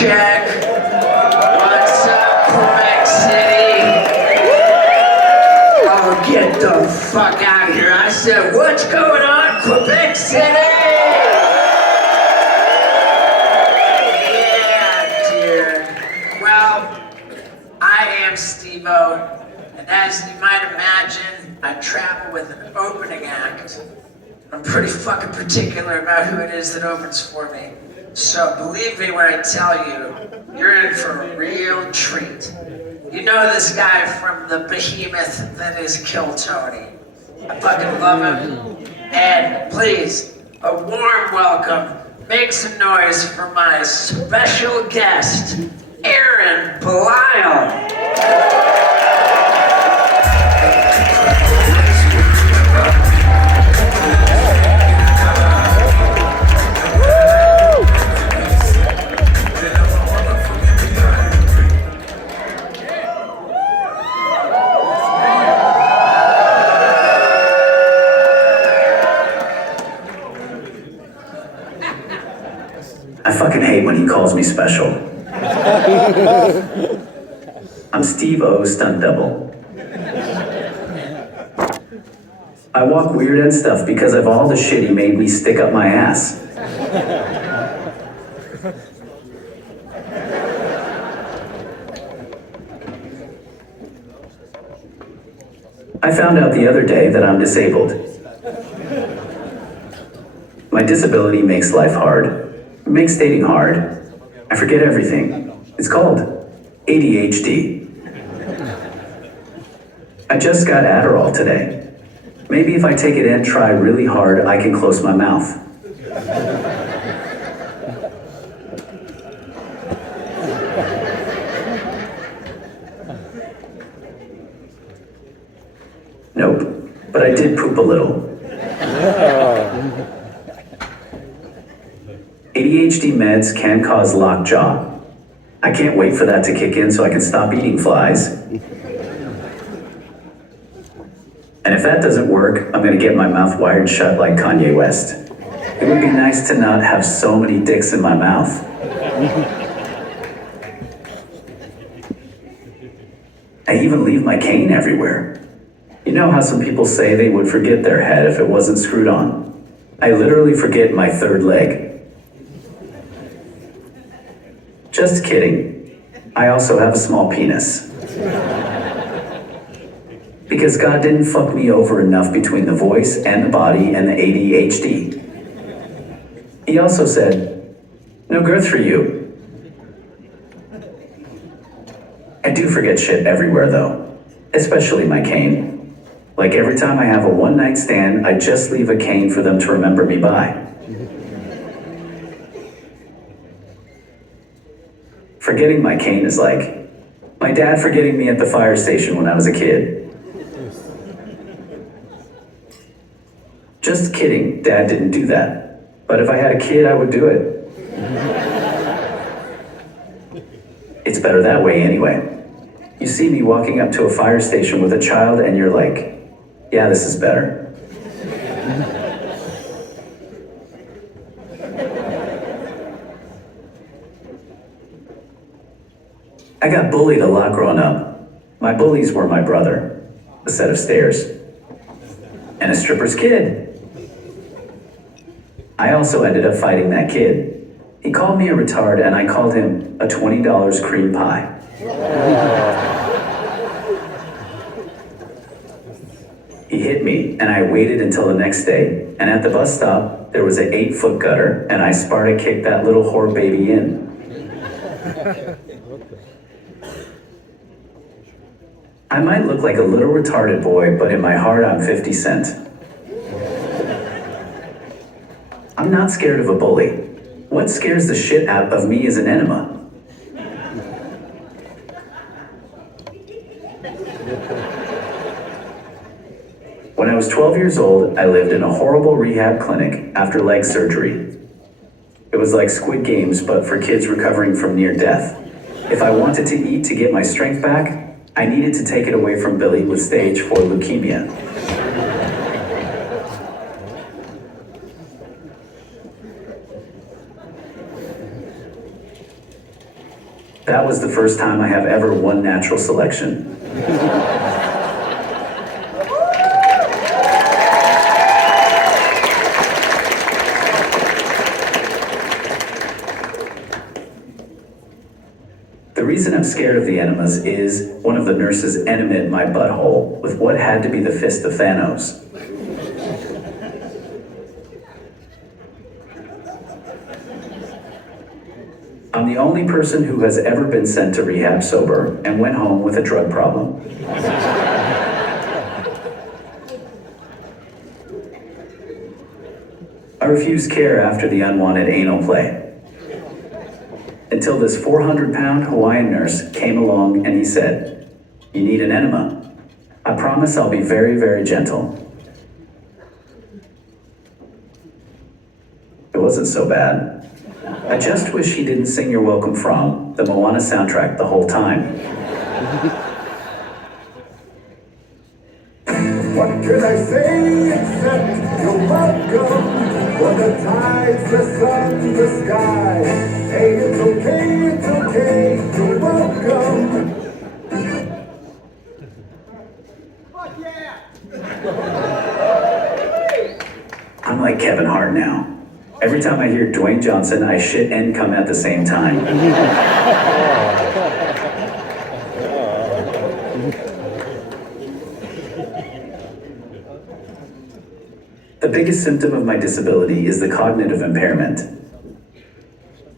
Check. What's up, Quebec City? Oh, get the fuck out of here. I said, what's going on, Quebec City? Yeah, dude. Well, I am Steve-O, and as you might imagine, I travel with an opening act. I'm pretty fucking particular about who it is that opens for me. So believe me when I tell you, you're in for a real treat. You know this guy from the behemoth that is Kill Tony. I fucking love him. And please, a warm welcome. Make some noise for my special guest, Ahren Belisle. I fucking hate when he calls me special. I'm Steve-O stunt double. I walk weird and stuff because of all the shit he made me stick up my ass. I found out the other day that I'm disabled. My disability makes life hard. It makes dating hard. I forget everything. It's called ADHD. I just got Adderall today. Maybe if I take it and try really hard, I can close my mouth. Nope, but I did poop a little. ADHD meds can cause lockjaw. I can't wait for that to kick in so I can stop eating flies. And if that doesn't work, I'm gonna get my mouth wired shut like Kanye West. It would be nice to not have so many dicks in my mouth. I even leave my cane everywhere. You know how some people say they would forget their head if it wasn't screwed on? I literally forget my third leg. Just kidding. I also have a small penis. Because God didn't fuck me over enough between the voice and the body and the ADHD. He also said, no girth for you. I do forget shit everywhere though, especially my cane. Like every time I have a one-night stand, I just leave a cane for them to remember me by. Forgetting my cane is like my dad forgetting me at the fire station when I was a kid. Just kidding, Dad didn't do that. But if I had a kid, I would do it. It's better that way anyway. You see me walking up to a fire station with a child and you're like, yeah, this is better. I got bullied a lot growing up. My bullies were my brother, a set of stairs, and a stripper's kid. I also ended up fighting that kid. He called me a retard and I called him a $20 cream pie. He hit me and I waited until the next day, and at the bus stop, there was an 8-foot gutter and I Sparta kicked that little whore baby in. I might look like a little retarded boy, but in my heart, I'm 50 Cent. I'm not scared of a bully. What scares the shit out of me is an enema. When I was 12 years old, I lived in a horrible rehab clinic after leg surgery. It was like Squid Games, but for kids recovering from near death. If I wanted to eat to get my strength back, I needed to take it away from Billy with stage 4 leukemia. That was the first time I have ever won natural selection. The reason I'm scared of the enemas is one of the nurses enemed my butthole with what had to be the fist of Thanos. I'm the only person who has ever been sent to rehab sober and went home with a drug problem. I refused care after the unwanted anal play. Until this 400-pound Hawaiian nurse came along and he said, "You need an enema. I promise I'll be very, very gentle." It wasn't so bad. I just wish he didn't sing You're Welcome From the Moana soundtrack the whole time. What can I say except you're welcome? For the tides, the sun, the sky. Hey, it's okay, you're welcome. Fuck yeah! I'm like Kevin Hart now. Every time I hear Dwayne Johnson, I shit and come at the same time. The biggest symptom of my disability is the cognitive impairment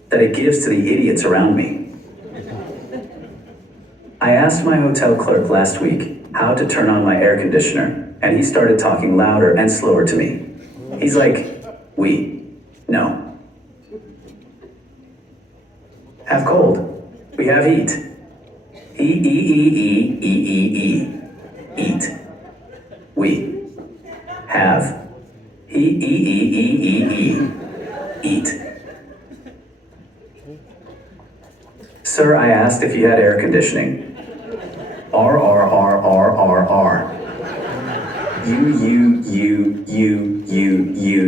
that it gives to the idiots around me. I asked my hotel clerk last week how to turn on my air conditioner, and he started talking louder and slower to me. He's like, no. Have cold. We have heat. Eat. We have eat. Sir, I asked if you had air conditioning. R.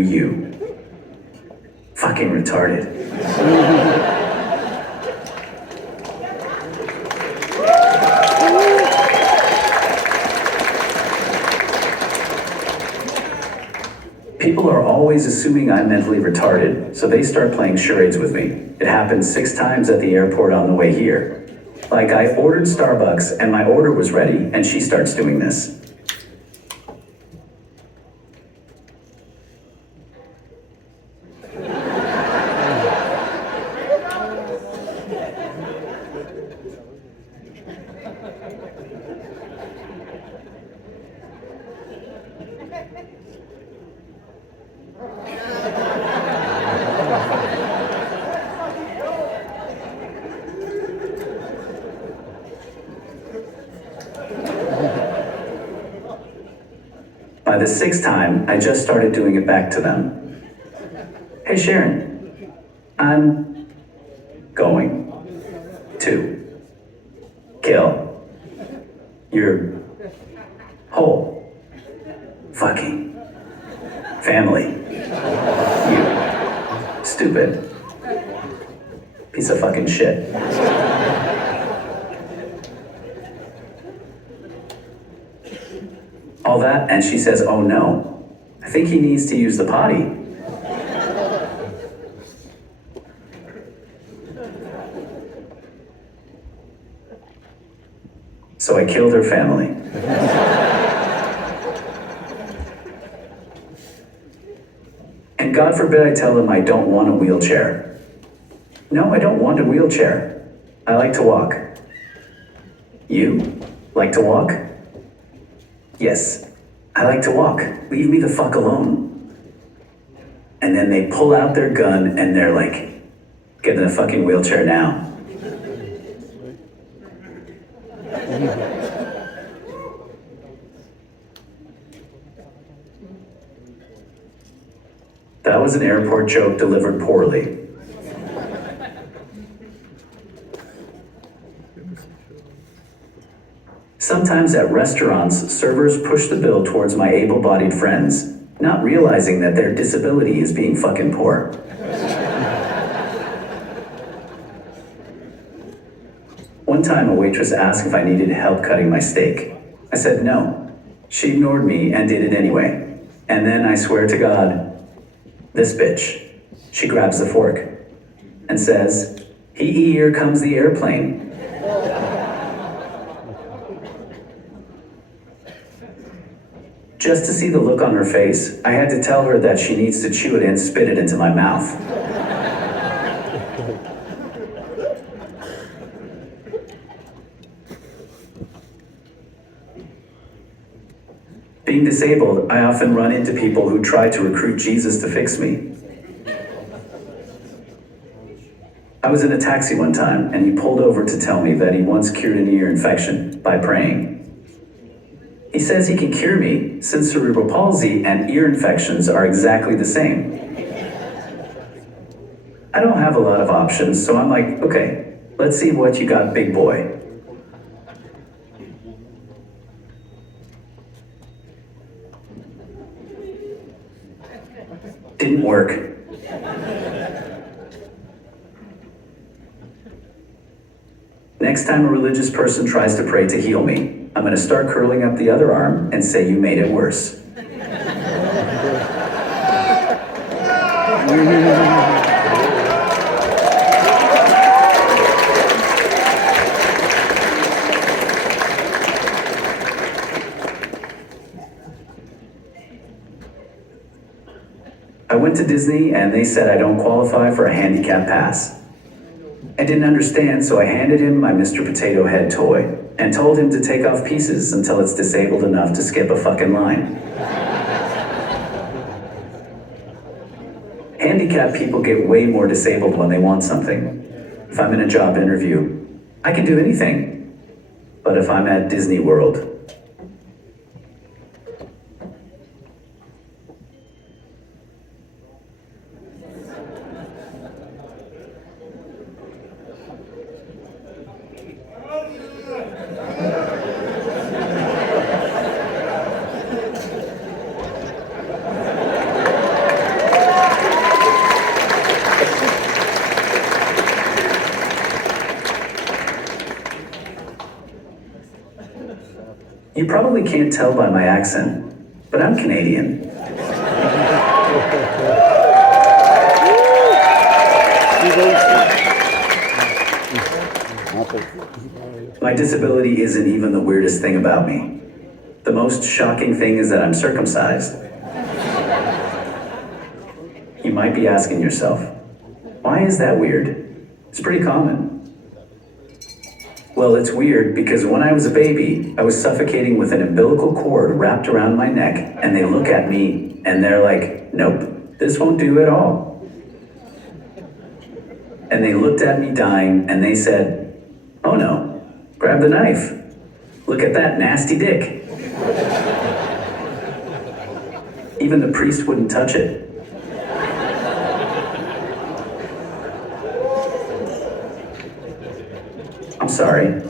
You. Fucking retarded. People are always assuming I'm mentally retarded, so they start playing charades with me. It happened 6 times at the airport on the way here. Like I ordered Starbucks and my order was ready, and she starts doing this. By the 6th time, I just started doing it back to them. Hey Sharon, I'm going to kill your whole fucking family. You stupid piece of fucking shit. All that, and she says, "Oh no, I think he needs to use the potty." So I killed her family. And God forbid I tell them I don't want a wheelchair. No, I don't want a wheelchair. I like to walk. You like to walk? Yes, I like to walk. Leave me the fuck alone. And then they pull out their gun and they're like, Get in a fucking wheelchair now. That was an airport joke delivered poorly. Sometimes at restaurants, servers push the bill towards my able-bodied friends, not realizing that their disability is being fucking poor. One time a waitress asked if I needed help cutting my steak. I said no. She ignored me and did it anyway. And then I swear to God, this bitch, she grabs the fork and says, here comes the airplane. Just to see the look on her face, I had to tell her that she needs to chew it and spit it into my mouth. Being disabled, I often run into people who try to recruit Jesus to fix me. I was in a taxi one time, and he pulled over to tell me that he once cured an ear infection by praying. He says he can cure me, since cerebral palsy and ear infections are exactly the same. I don't have a lot of options, so I'm like, okay, let's see what you got, big boy. Didn't work. Next time a religious person tries to pray to heal me, I'm going to start curling up the other arm and say you made it worse. I went to Disney and they said I don't qualify for a handicap pass. I didn't understand, so I handed him my Mr. Potato Head toy and told him to take off pieces until it's disabled enough to skip a fucking line. Handicapped people get way more disabled when they want something. If I'm in a job interview, I can do anything. But if I'm at Disney World, you probably can't tell by my accent, but I'm Canadian. My disability isn't even the weirdest thing about me. The most shocking thing is that I'm circumcised. You might be asking yourself, why is that weird? It's pretty common. Well, it's weird because when I was a baby, I was suffocating with an umbilical cord wrapped around my neck, and they look at me and they're like, nope, this won't do at all. And they looked at me dying and they said, oh no, grab the knife. Look at that nasty dick. Even the priest wouldn't touch it. I'm sorry.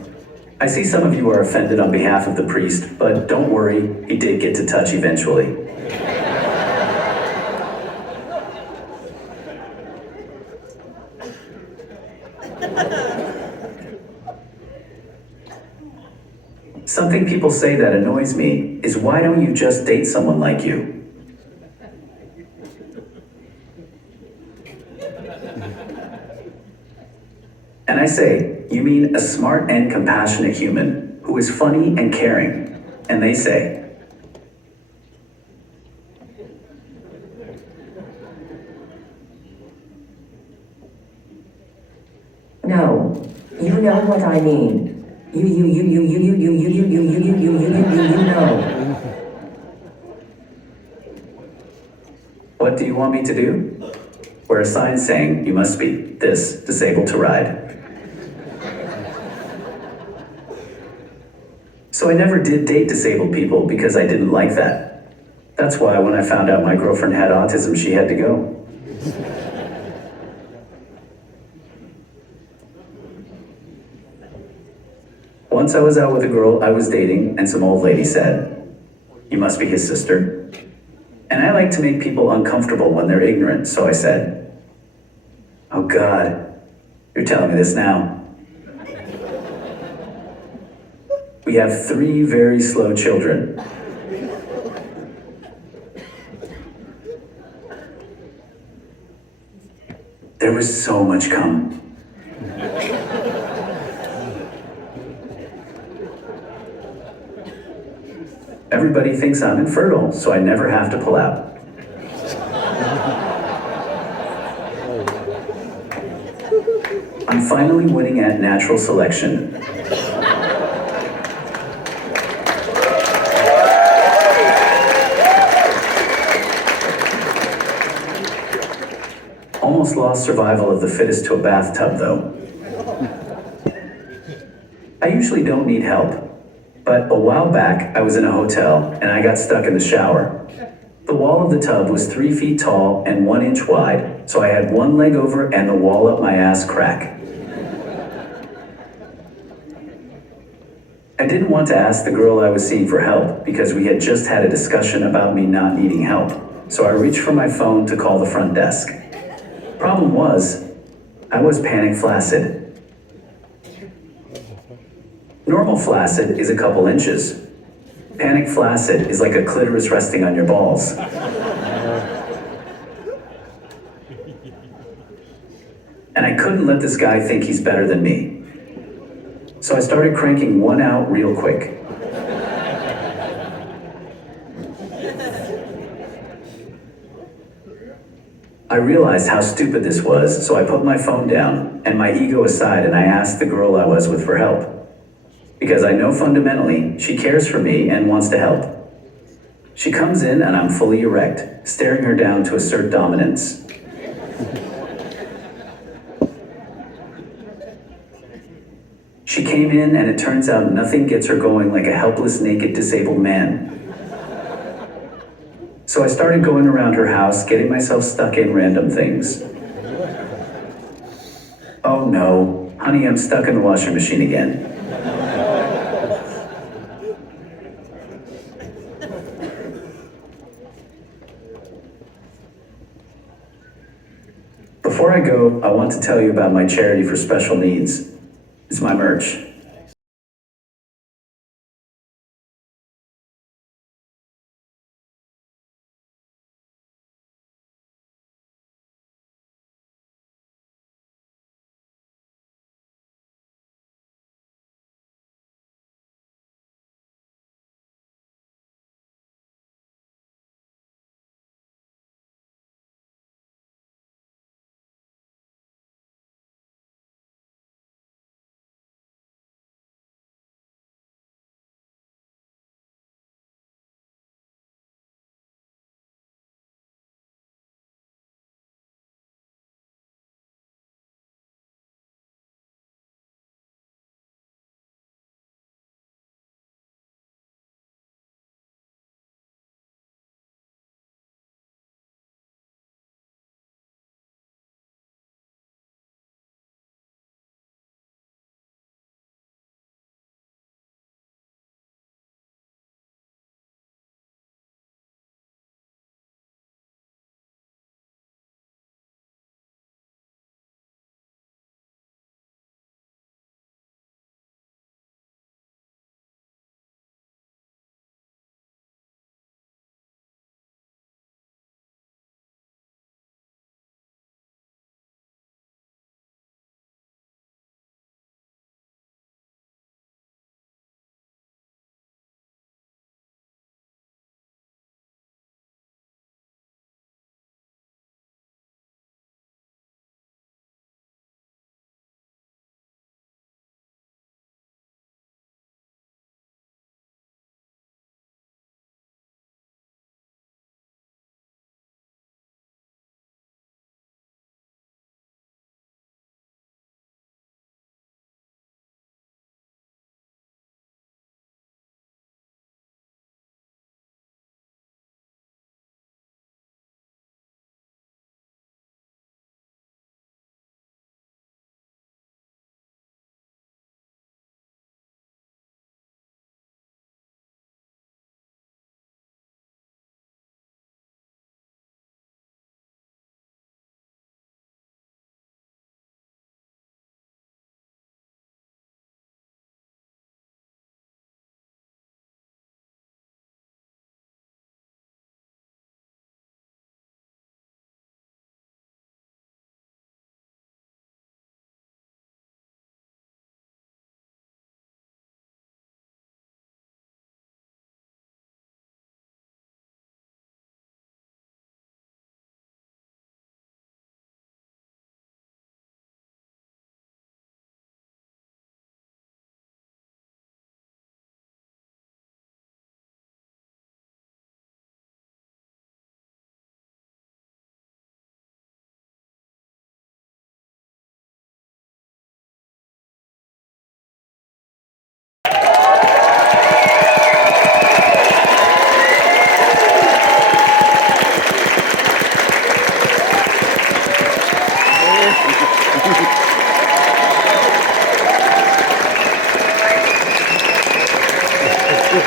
I see some of you are offended on behalf of the priest, but don't worry, he did get to touch eventually. Something people say that annoys me is, why don't you just date someone like you? And I say, you mean a smart and compassionate human who is funny and caring? And they say, no, you know what I mean. You know. what do you want me to do? where a sign saying, "You must be this disabled to ride." So I never did date disabled people because I didn't like that. That's why when I found out my girlfriend had autism, she had to go. Once I was out with a girl I was dating, and some old lady said, "You must be his sister." And I like to make people uncomfortable when they're ignorant, so I said, "Oh God, you're telling me this now." We have 3 very slow children. There was so much cum. Everybody thinks I'm infertile, so I never have to pull out. I'm finally winning at natural selection. Almost lost survival of the fittest to a bathtub, though. I usually don't need help, but a while back I was in a hotel and I got stuck in the shower. The wall of the tub was 3 feet tall and 1 inch wide, so I had one leg over and the wall up my ass crack. I didn't want to ask the girl I was seeing for help because we had just had a discussion about me not needing help, so I reached for my phone to call the front desk. Problem was, I was panic flaccid. Normal flaccid is a couple inches. Panic flaccid is like a clitoris resting on your balls. And I couldn't let this guy think he's better than me. So I started cranking one out real quick. I realized how stupid this was, so I put my phone down and my ego aside and I asked the girl I was with for help. Because I know fundamentally she cares for me and wants to help. She comes in and I'm fully erect, staring her down to assert dominance. She came in and it turns out nothing gets her going like a helpless, naked, disabled man. So I started going around her house, getting myself stuck in random things. Oh no, honey, I'm stuck in the washing machine again. Before I go, I want to tell you about my charity for special needs. It's my merch.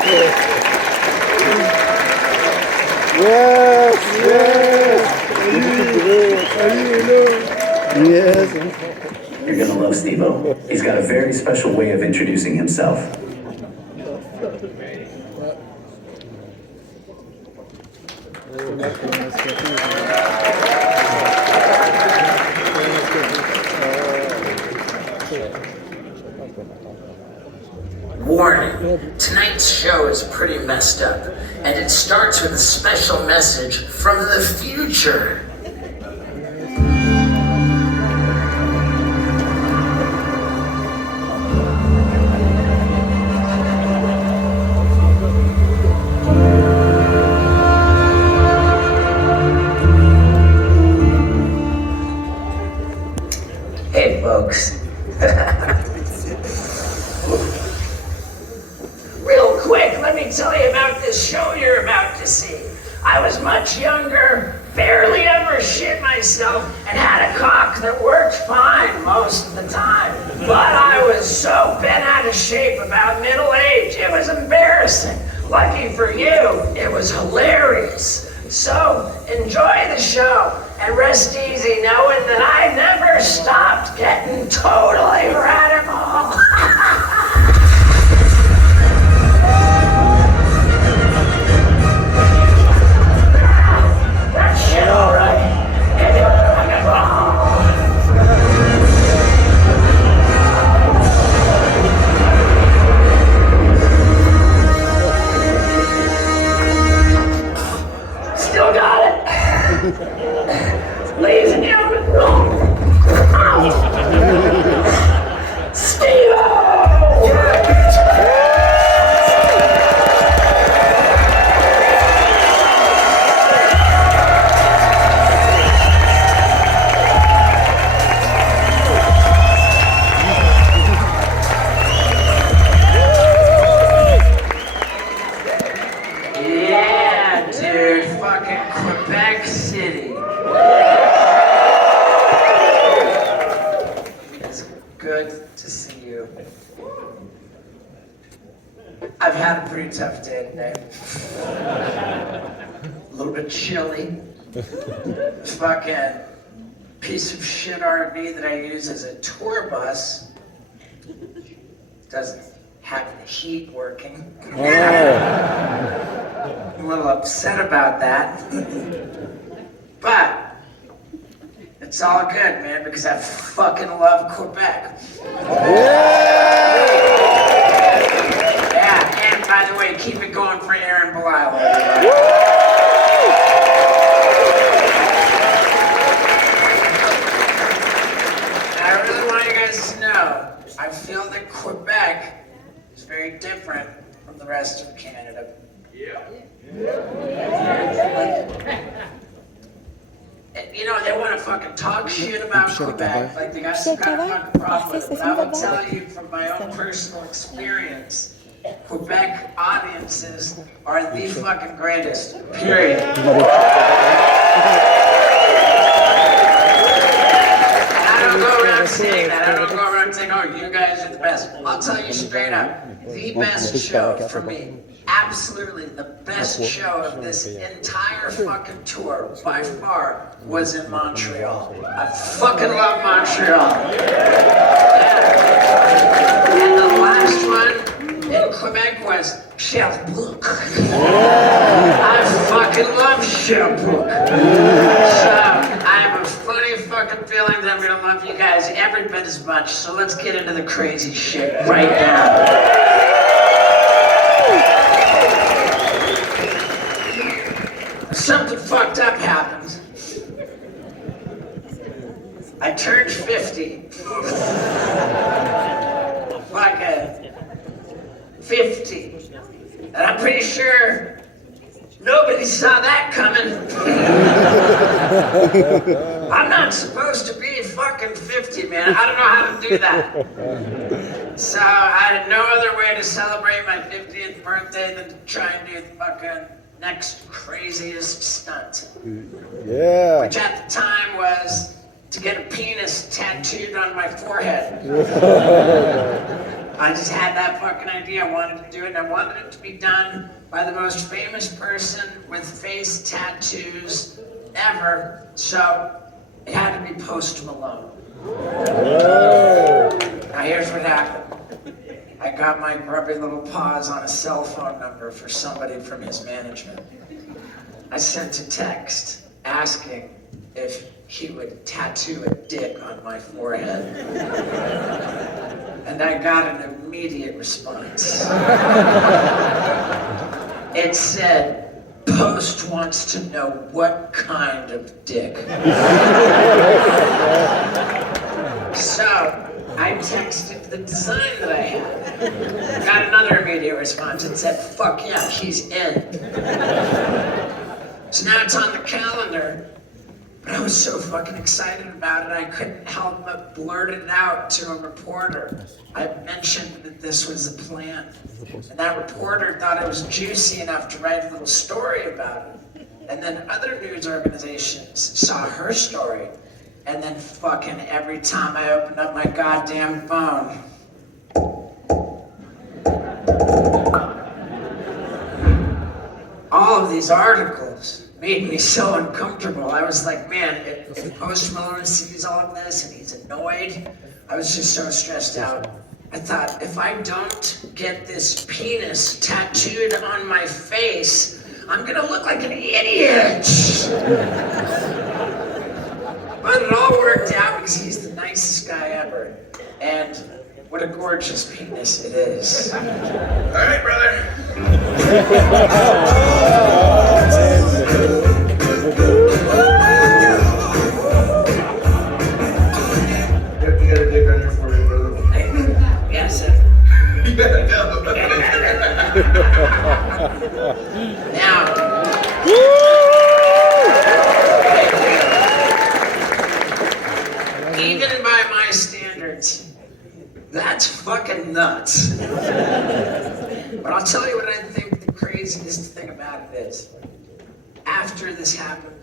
You're gonna love Steve-O. He's got a very special way of introducing himself. Warning, tonight's show is pretty messed up, and it starts with a special message from the future. Hey folks. Real quick, let me tell you about this show you're about to see. I was much younger, barely ever shit myself, and had a cock that worked fine most of the time. But I was so bent out of shape about middle age, it was embarrassing. Lucky for you, it was hilarious. So, enjoy the show, and rest easy knowing that I never stopped getting totally radical. That shit alright. Still got it. Ladies and gentlemen, Steve-O! Yeah, dude, fucking Quebec City. It's good to see you. I've had a pretty tough day today. A little bit chilly. Fucking piece of shit RV that I use as a tour bus doesn't have the heat working. I'm a little upset about that. But it's all good, man, because I fucking love Quebec. Yeah, and by the way, keep it going for Ahren Belisle. I really want you guys to know, I feel that Quebec is very different from the rest of Canada. You know, they want to fucking talk shit about Quebec, like they got some kind of fucking problem with it. But I will tell you from my own personal experience, Quebec audiences are the fucking greatest, period. And I don't go around saying that. I don't go around saying, oh, you guys are the best. I'll tell you straight up, the best show for me, absolutely the best show of this entire fucking tour, by far, was in Montreal. I fucking love Montreal. Yeah. And the last one in Quebec was Sherbrooke. I fucking love Sherbrooke. So, I have a funny fucking feeling that I'm gonna love you guys every bit as much, so let's get into the crazy shit right now. Something fucked up happened. I turned 50. Fucking 50. And I'm pretty sure nobody saw that coming. I'm not supposed to be fucking 50, man. I don't know how to do that. So I had no other way to celebrate my 50th birthday than to try and do the fucking next craziest stunt. Yeah. Which at the time was to get a penis tattooed on my forehead. I just had that fucking idea. I wanted to do it, and I wanted it to be done by the most famous person with face tattoos ever. So it had to be Post Malone. Now here's what happened. I got my grubby little paws on a cell phone number for somebody from his management. I sent a text asking if he would tattoo a dick on my forehead. And I got an immediate response. It said, Post wants to know what kind of dick. So, I texted the design that I had. Got another immediate response. It said, fuck yeah, he's in. So now it's on the calendar. But I was so fucking excited about it, I couldn't help but blurt it out to a reporter. I mentioned that this was the plan. And that reporter thought it was juicy enough to write a little story about it. And then other news organizations saw her story. And then fucking every time I opened up my goddamn phone, all of these articles made me so uncomfortable. I was like, man, if Post Malone sees all of this and he's annoyed, I was just so stressed out. I thought, if I don't get this penis tattooed on my face, I'm gonna look like an idiot. But it all worked out because he's the nicest guy ever. And what a gorgeous penis it is. All right, brother. You got a dick on your forehead, brother. Yes, sir. Now. Even by my standards, that's fucking nuts. But I'll tell you what I think the craziest thing about it is. After this happened,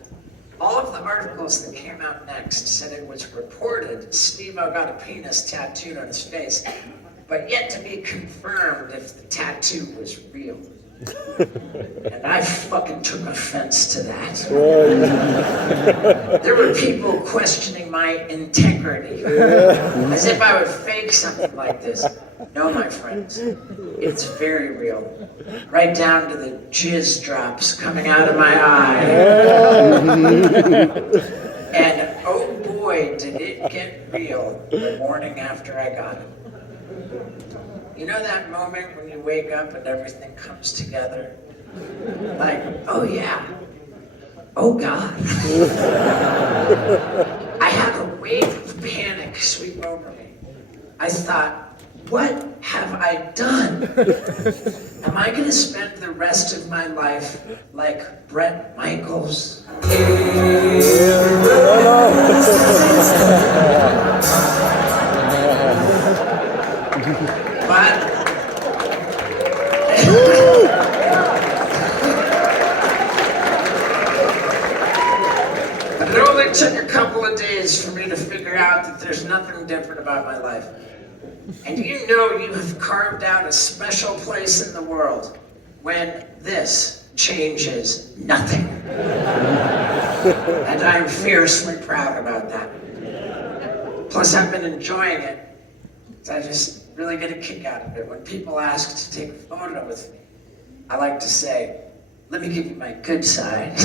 all of the articles that came out next said it was reported Steve-O got a penis tattooed on his face, but yet to be confirmed if the tattoo was real. And I fucking took offense to that. There were people questioning my integrity, as if I would fake something like this. No, my friends, it's very real. Right down to the jizz drops coming out of my eye. And oh boy, did it get real the morning after I got it. You know that moment when you wake up and everything comes together? Like, oh yeah, oh God. I had a wave of panic sweep over me. I thought, what have I done? Am I gonna spend the rest of my life like Bret Michaels? But it only took a couple of days for me to figure out that there's nothing different about my life. And you know you have carved out a special place in the world when this changes nothing. And I am fiercely proud about that. Plus, I've been enjoying it. I just really get a kick out of it. When people ask to take a photo with me, I like to say, let me give you my good side.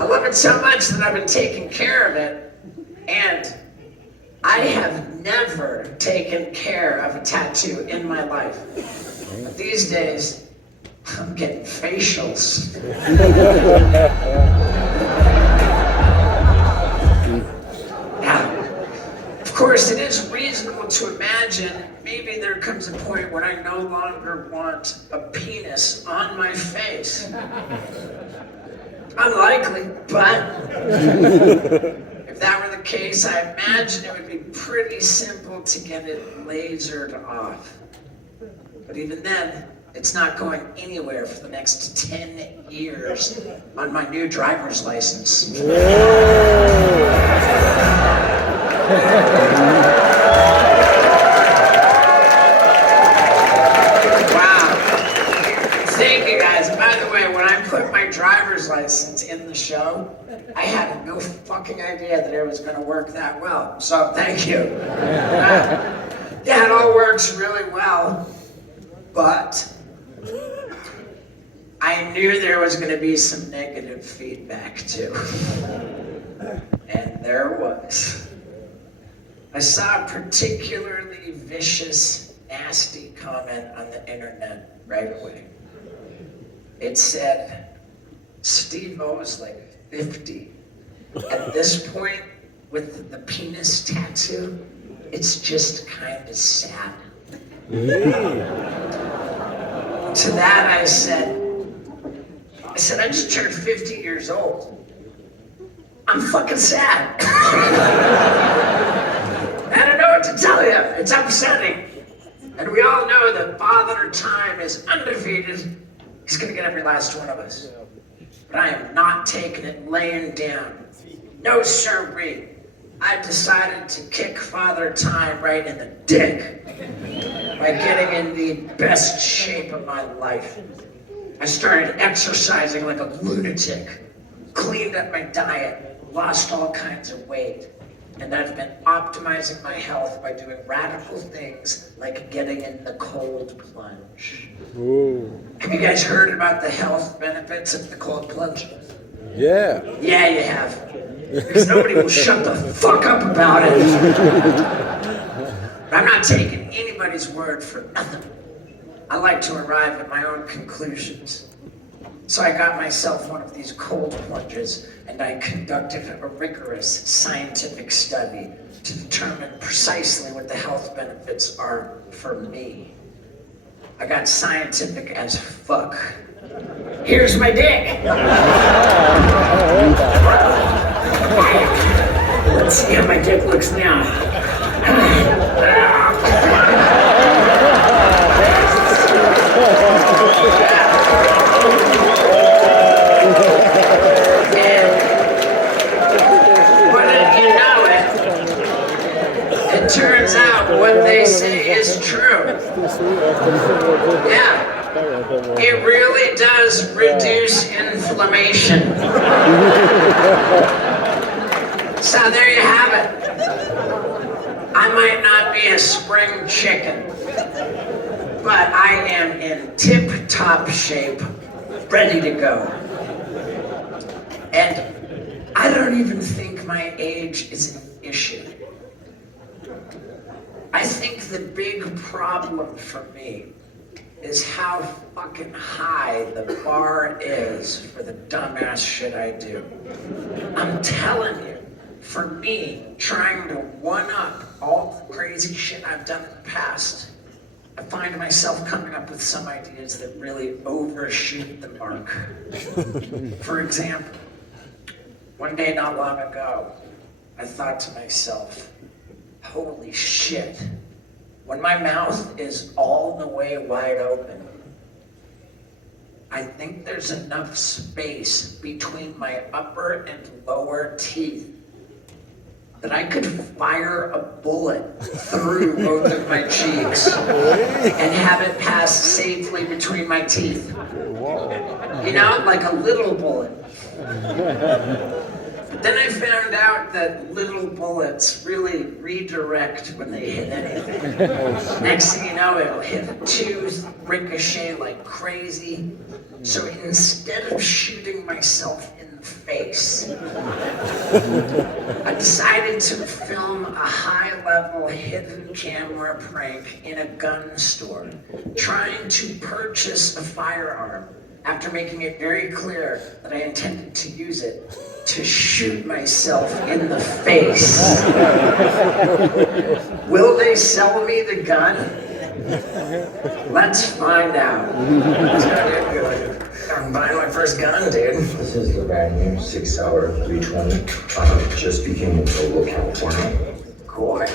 I love it so much that I've been taking care of it, and I have never taken care of a tattoo in my life. But these days, I'm getting facials. Of course, it is reasonable to imagine maybe there comes a point when I no longer want a penis on my face. Unlikely, but if that were the case, I imagine it would be pretty simple to get it lasered off. But even then, it's not going anywhere for the next 10 years on my new driver's license. fucking idea that it was gonna work that well. So thank you. Yeah, it all works really well, but I knew there was gonna be some negative feedback too. And there was. I saw a particularly vicious, nasty comment on the internet right away. It said, Steve-O is like 50. At this point, with the penis tattoo, it's just kind of sad. To that I said, I just turned 50 years old. I'm fucking sad. I don't know what to tell you. It's upsetting. And we all know that Father Time is undefeated. He's gonna get every last one of us. But I am not taking it laying down. No sirree. I decided to kick Father Time right in the dick by getting in the best shape of my life. I started exercising like a lunatic, cleaned up my diet, lost all kinds of weight, and I've been optimizing my health by doing radical things like getting in the cold plunge. Ooh. Have you guys heard about the health benefits of the cold plunge? Yeah. Yeah, you have. Because nobody will shut the fuck up about it. But I'm not taking anybody's word for nothing. I like to arrive at my own conclusions. So I got myself one of these cold plunges, and I conducted a rigorous scientific study to determine precisely what the health benefits are for me. I got scientific as fuck. Here's my dick. Let's see how my dick looks now. It turns out what they say is true. Yeah. It really does reduce inflammation. So there you have it. I might not be a spring chicken, but I am in tip-top shape, ready to go. And I don't even think my age is an issue. I think the big problem for me is how fucking high the bar is for the dumbass shit I do. I'm telling you, for me, trying to one-up all the crazy shit I've done in the past, I find myself coming up with some ideas that really overshoot the mark. For example, one day not long ago, I thought to myself, holy shit, when my mouth is all the way wide open, I think there's enough space between my upper and lower teeth that I could fire a bullet through both of my cheeks and have it pass safely between my teeth. You know, like a little bullet. But then I found out that little bullets really redirect when they hit anything. Next thing you know, it'll hit a tooth, ricochet like crazy. So instead of shooting myself in the face, I decided to film a high-level hidden camera prank in a gun store, trying to purchase a firearm after making it very clear that I intended to use it to shoot myself in the face. Will they sell me the gun? Let's find out. I'm buying my first gun, dude. This is the brand new 6-hour 320. Just became available in California. Cool, man.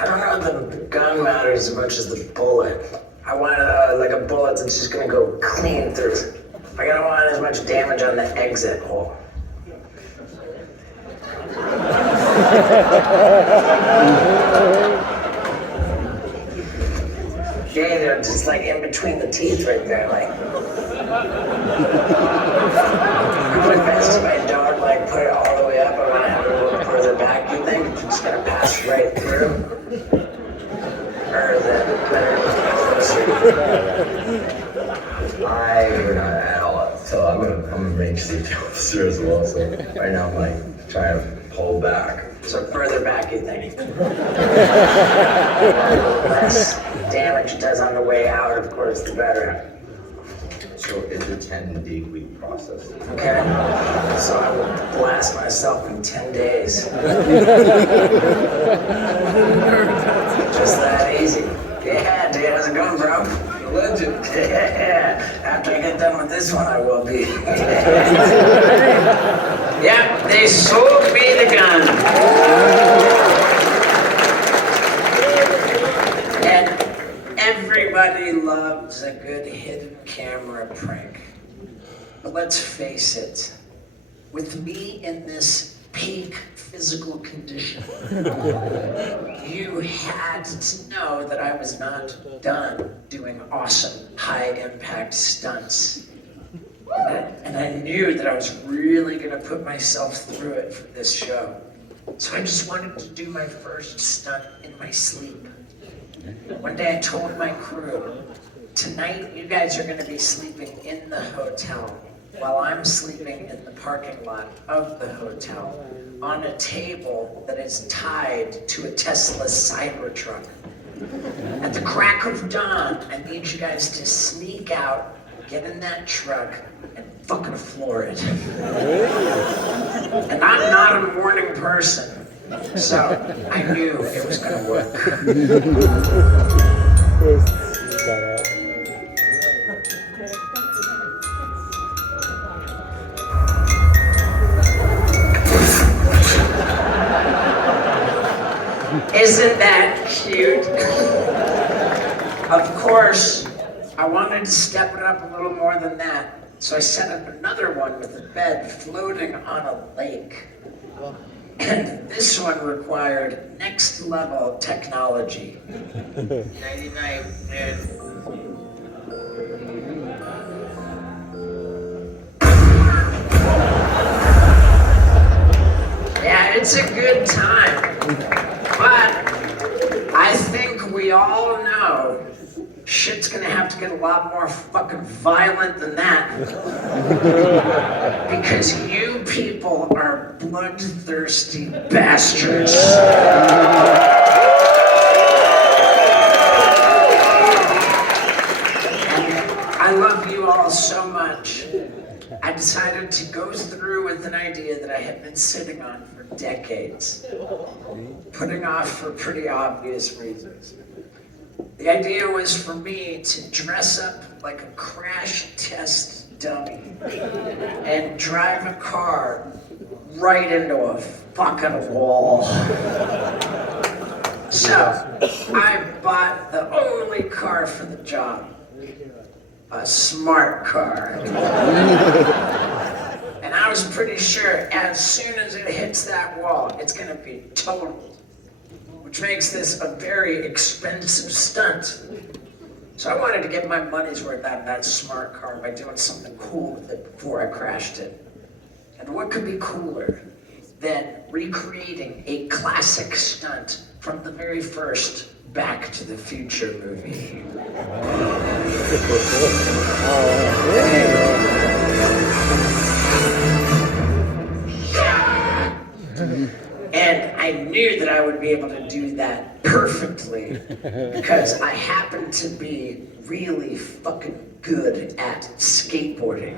I don't know if the gun matters as much as the bullet. I want like a bullet that's just gonna go clean through. I don't want as much damage on the exit hole. Yeah, they're just like in between the teeth right there, like. I put it fast to my dog, like put it all the way up. I want to have it I pass right through? Or is it better closer? We're not at all. So I'm a range safety officer as well. So right now I'm like trying to pull back. So further back, you think? The less damage it does on the way out, of course, the better. So it's a 10-day-week process. Okay? So I will blast myself in 10 days. Just that easy. Yeah, dude, how's it going, bro? Legend. Yeah, after I get done with this one, I will be. Yeah, they sold me the gun. And everybody loves a good hidden camera prank. But let's face it, with me in this peak physical condition, you had to know that I was not done doing awesome high-impact stunts. And I knew that I was really gonna put myself through it for this show. So I just wanted to do my first stunt in my sleep. One day I told my crew, tonight you guys are gonna be sleeping in the hotel while I'm sleeping in the parking lot of the hotel on a table that is tied to a Tesla Cybertruck. At the crack of dawn, I need you guys to sneak out, get in that truck, and fucking floor it. And I'm not a morning person, so I knew it was gonna work. Isn't that cute? Of course, I wanted to step it up a little more than that, so I set up another one with a bed floating on a lake. And this one required next level technology. Nighty night, dude. Yeah, it's a good time. But I think we all know shit's gonna have to get a lot more fucking violent than that. Because you people are bloodthirsty bastards. And I love you all so much. I decided to go through with an idea that I had been sitting on for decades, putting off for pretty obvious reasons. The idea was for me to dress up like a crash test dummy and drive a car right into a fucking wall. So I bought the only car for the job. A smart car. And I was pretty sure as soon as it hits that wall, it's gonna be totaled, which makes this a very expensive stunt. So I wanted to get my money's worth out of that smart car by doing something cool with it before I crashed it. And what could be cooler than recreating a classic stunt from the very first Back to the Future movie? And I knew that I would be able to do that perfectly because I happen to be really fucking good at skateboarding.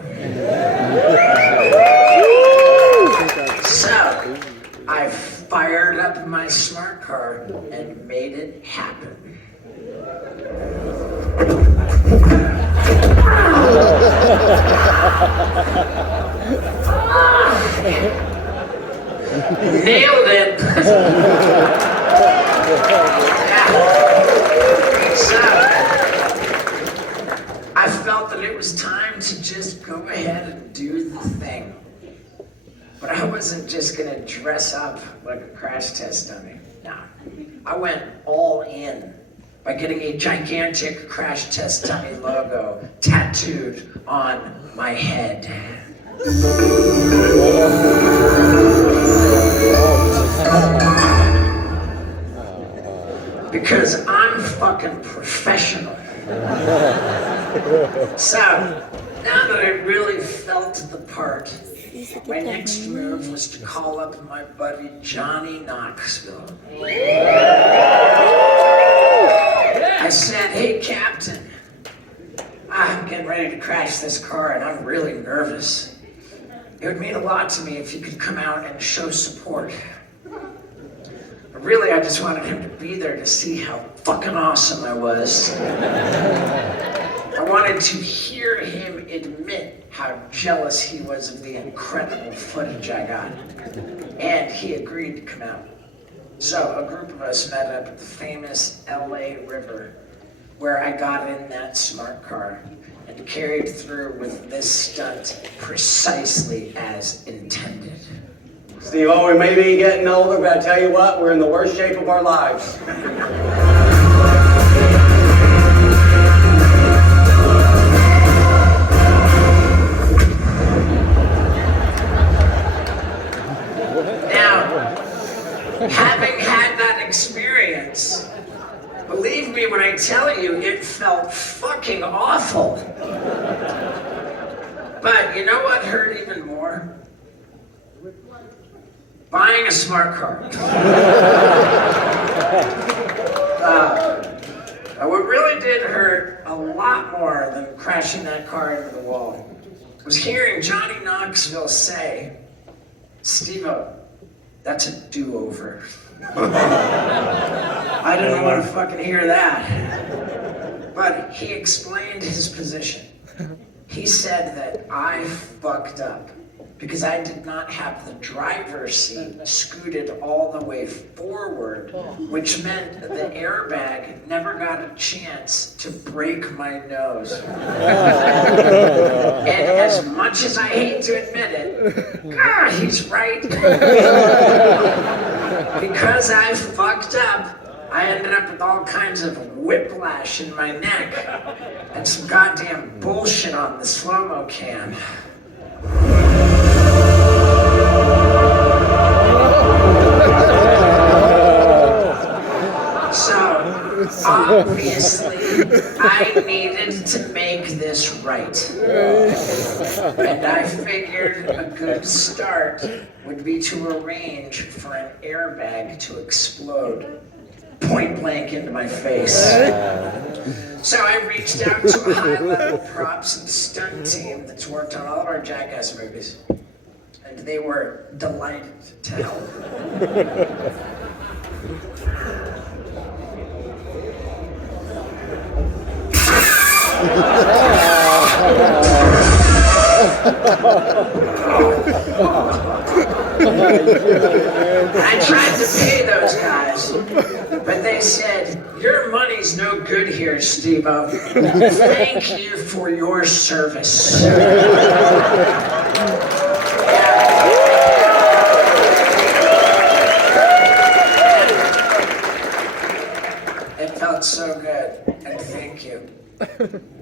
So I fired up my smart car and made it happen. Nailed it! So, I felt that it was time to just go ahead and do the thing. But I wasn't just gonna dress up like a crash test dummy. No, I went all in by getting a gigantic crash test dummy logo tattooed on my head. because I'm fucking professional. So, now that I really felt the part, my next move was to call up my buddy Johnny Knoxville. I said, hey, Captain, I'm getting ready to crash this car and I'm really nervous. It would mean a lot to me if you could come out and show support. But really, I just wanted him to be there to see how fucking awesome I was. I wanted to hear him admit how jealous he was of the incredible footage I got. And he agreed to come out. So a group of us met up at the famous LA River, where I got in that smart car and carried through with this stunt precisely as intended. Steve, we may be getting older, but I tell you what, we're in the worst shape of our lives. Having had that experience, believe me when I tell you, it felt fucking awful. But you know what hurt even more? Buying a smart car. What really did hurt a lot more than crashing that car into the wall was hearing Johnny Knoxville say, Steve-O, that's a do-over. I didn't want to fucking hear that. But he explained his position. He said that I fucked up because I did not have the driver's seat scooted all the way forward, which meant that the airbag never got a chance to break my nose. And as much as I hate to admit it, God, he's right. Because I fucked up, I ended up with all kinds of whiplash in my neck and some goddamn bullshit on the slow-mo cam. So, obviously, I needed to make this right. And I figured a good start would be to arrange for an airbag to explode point blank into my face. So I reached out to a high-level props and stunt team that's worked on all of our Jackass movies. And they were delighted to help. I tried to pay those guys, but they said, your money's no good here, Steve-O. Thank you for your service. It felt so good, and thank you.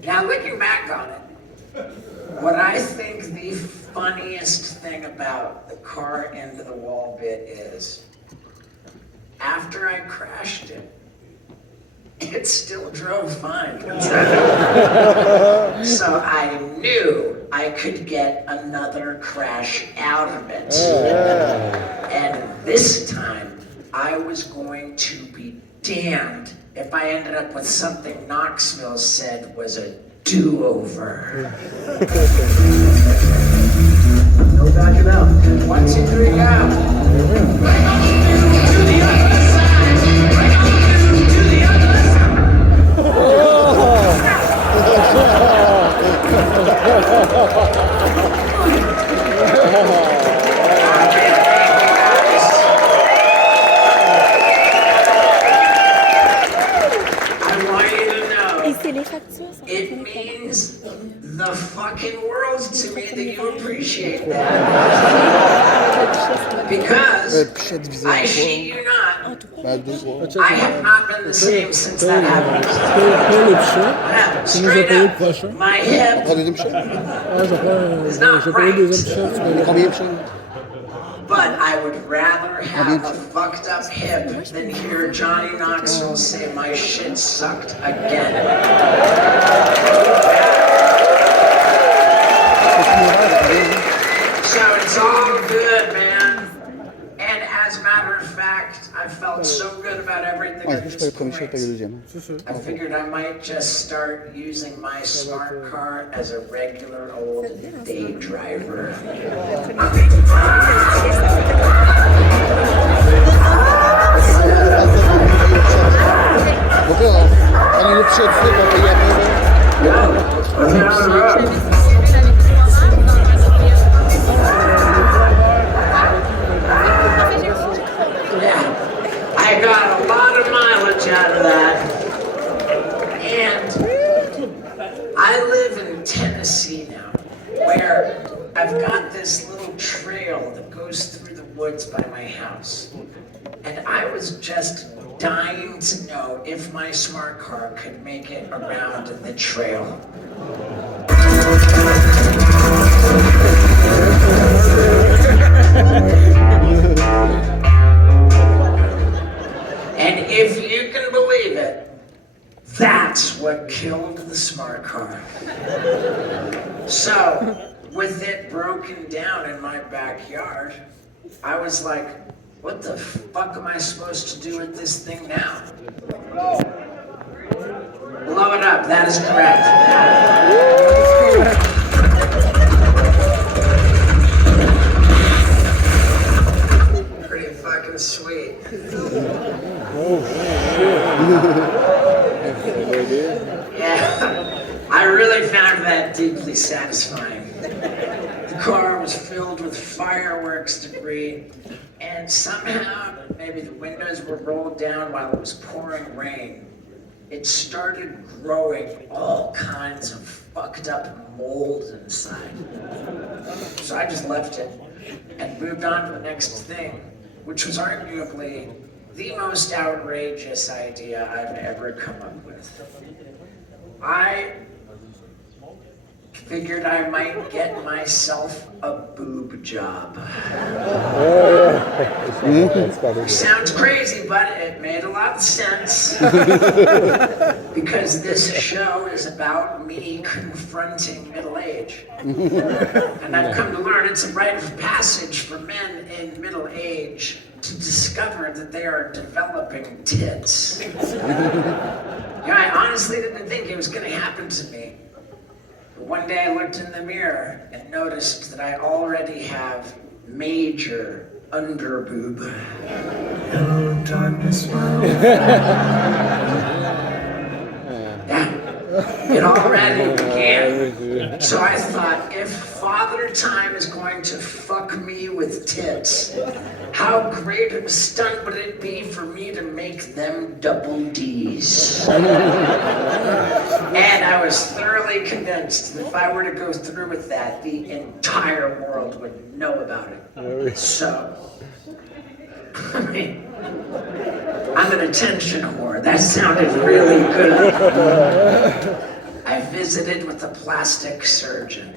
Now, looking back on it, what I think the funniest thing about the car into the wall bit is, after I crashed it, it still drove fine. So I knew I could get another crash out of it. And this time, I was going to be damned if I ended up with something Knoxville said was a do-over. No backing out. 1, 2, 3, go. It means the fucking world to me that you appreciate that. Because, I shit you not, I have not been the same since that happened. Yeah, straight up, my hip is not right. But I would rather have a fucked up hip than hear Johnny Knoxville say my shit sucked again. So it's all good, man. And as a matter of fact, I felt so good about everything at this point. I figured I might just start using my smart car as a regular old day driver. I got a lot of mileage out of that. And I live in Tennessee now, where I've got this little trail that goes through the woods by my house. And I was just dying to know if my smart car could make it around the trail. And if you can believe it, that's what killed the smart car. So, with it broken down in my backyard, I was like, what the fuck am I supposed to do with this thing now? Blow it up, that is correct. Pretty fucking sweet. Yeah, I really found that deeply satisfying. The car was filled with fireworks debris, and somehow, maybe the windows were rolled down while it was pouring rain. It started growing all kinds of fucked up mold inside. So I just left it and moved on to the next thing, which was arguably the most outrageous idea I've ever come up with. I figured I might get myself a boob job. Sounds crazy, but it made a lot of sense. Because this show is about me confronting middle age. And I've come to learn it's a rite of passage for men in middle age to discover that they are developing tits. I honestly didn't think it was going to happen to me. But one day I looked in the mirror and noticed that I already have major underboob. Hello, darkness, my old Yeah, it already began. So I thought, if Father Time is going to fuck me with tits, how great of a stunt would it be for me to make them double D's? And I was thoroughly convinced that if I were to go through with that, the entire world would know about it. So, I mean, I'm an attention whore. That sounded really good. I visited with a plastic surgeon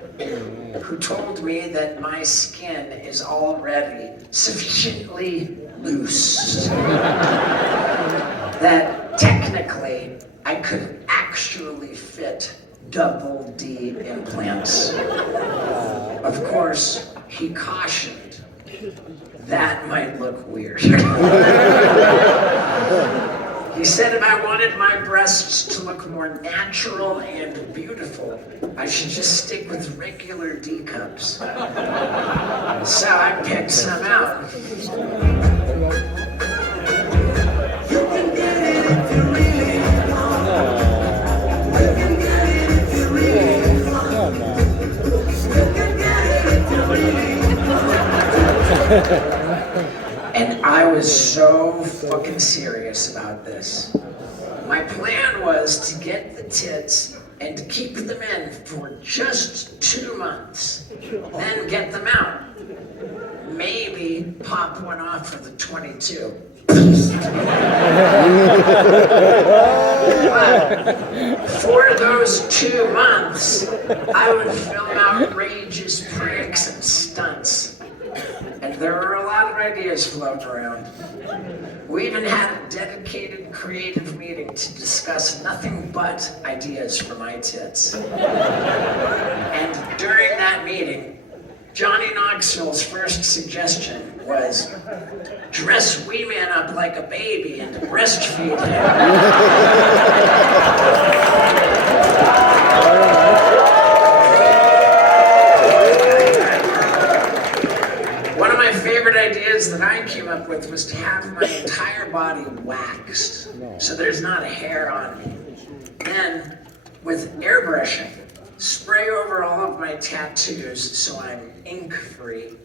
who told me that my skin is already sufficiently loose that technically I could actually fit double D implants. Of course, he cautioned that might look weird. He said if I wanted my breasts to look more natural and beautiful, I should just stick with regular D cups. So I picked some out. And I was so fucking serious about this. My plan was to get the tits and to keep them in for just 2 months, then get them out. Maybe pop one off for the 22. But for those 2 months, I would film outrageous pranks and stunts. And and there were a lot of ideas floating around. We even had a dedicated creative meeting to discuss nothing but ideas for my tits. And during that meeting, Johnny Knoxville's first suggestion was dress Wee Man up like a baby and breastfeed him. One of my favorite ideas that I came up with was to have my entire body waxed, so there's not a hair on me. Then, with airbrushing, spray over all of my tattoos so I'm ink-free.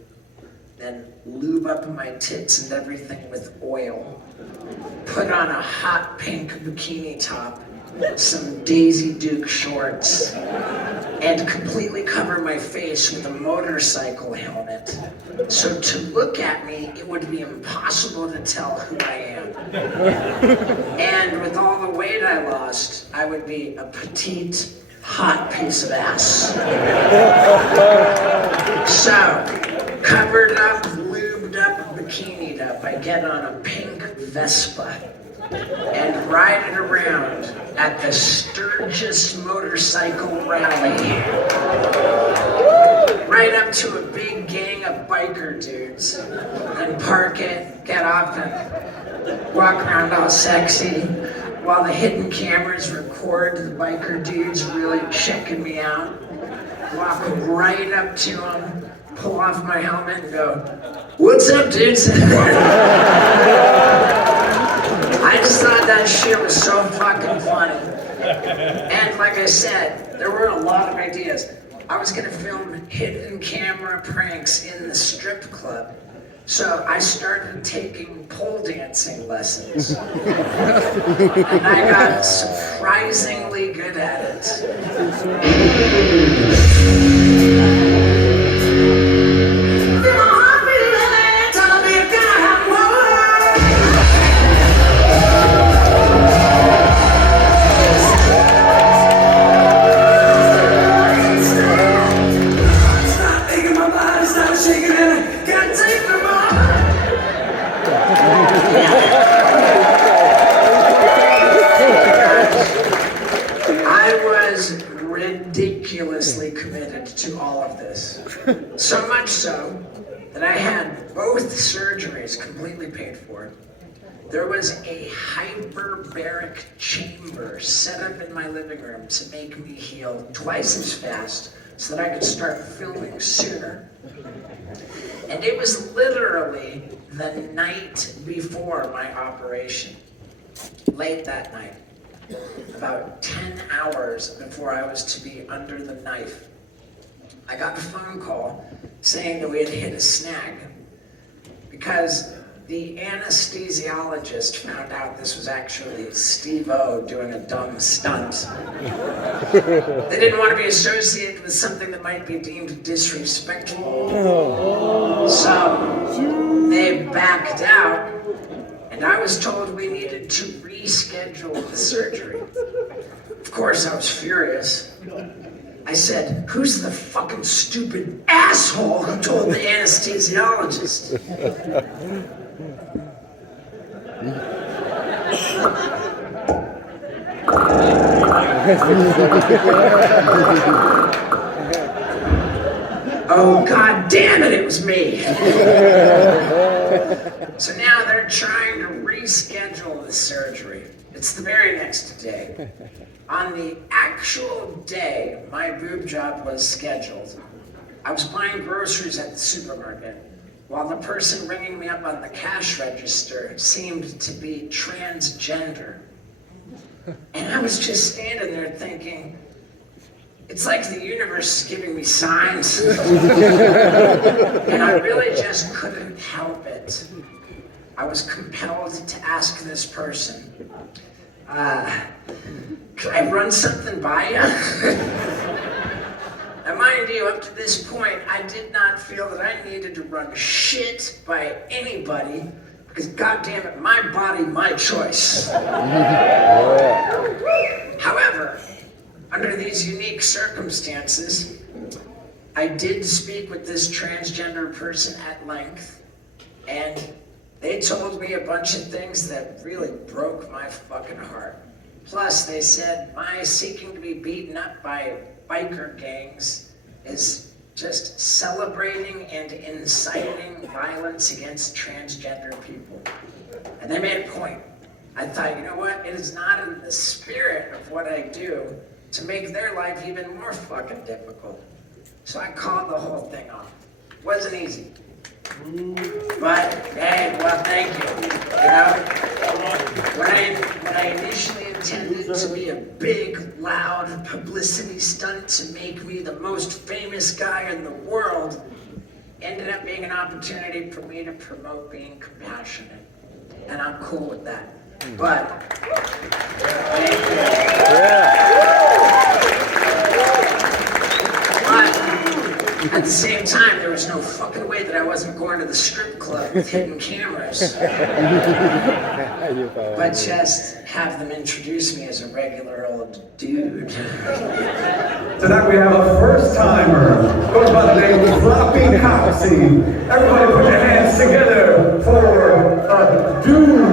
Then lube up my tits and everything with oil. Put on a hot pink bikini top, some Daisy Duke shorts, and completely cover my face with a motorcycle helmet. So to look at me, it would be impossible to tell who I am. And with all the weight I lost, I would be a petite, hot piece of ass. So, covered up, lubed up, bikinied up, I get on a pink Vespa and ride it around at the Sturgis Motorcycle Rally. Right up to a big gang of biker dudes. Then park it, get off and walk around all sexy while the hidden cameras record the biker dudes really checking me out. Walk right up to them, pull off my helmet and go, "What's up, dudes?" I just thought that shit was so fucking funny. And like I said, there were a lot of ideas. I was gonna film hidden camera pranks in the strip club. So I started taking pole dancing lessons. And I got surprisingly good at it. Ridiculously committed to all of this. So much so that I had both surgeries completely paid for. There was a hyperbaric chamber set up in my living room to make me heal twice as fast so that I could start filming sooner. And it was literally the night before my operation. Late that night. About 10 hours before I was to be under the knife, I got a phone call saying that we had hit a snag because the anesthesiologist found out this was actually Steve-O doing a dumb stunt. They didn't want to be associated with something that might be deemed disrespectful. So they backed out, and I was told we needed to reschedule the surgery. Of course, I was furious. I said, "Who's the fucking stupid asshole who told the anesthesiologist?" Oh, god damn it, it was me. So now they're trying to reschedule the surgery. It's the very next day. On the actual day my boob job was scheduled, I was buying groceries at the supermarket while the person ringing me up on the cash register seemed to be transgender. And I was just standing there thinking, it's like the universe is giving me signs. And I really just couldn't help it. I was compelled to ask this person, can I run something by you? And mind you, up to this point, I did not feel that I needed to run shit by anybody, because goddamn it, my body, my choice. However, under these unique circumstances, I did speak with this transgender person at length, and they told me a bunch of things that really broke my fucking heart. Plus, they said my seeking to be beaten up by biker gangs is just celebrating and inciting violence against transgender people. And they made a point. I thought, you know what? It is not in the spirit of what I do to make their life even more fucking difficult. So I called the whole thing off. Wasn't easy. But, hey, well, thank you. You know, when I initially intended to be a big, loud publicity stunt to make me the most famous guy in the world, ended up being an opportunity for me to promote being compassionate. And I'm cool with that. But, thank you. But, at the same time, there was no fucking way that I wasn't going to the strip club with hidden cameras. But just have them introduce me as a regular old dude. Tonight we have a first-timer, goes by the name of Floppy Coxie. Everybody put your hands together for a dude.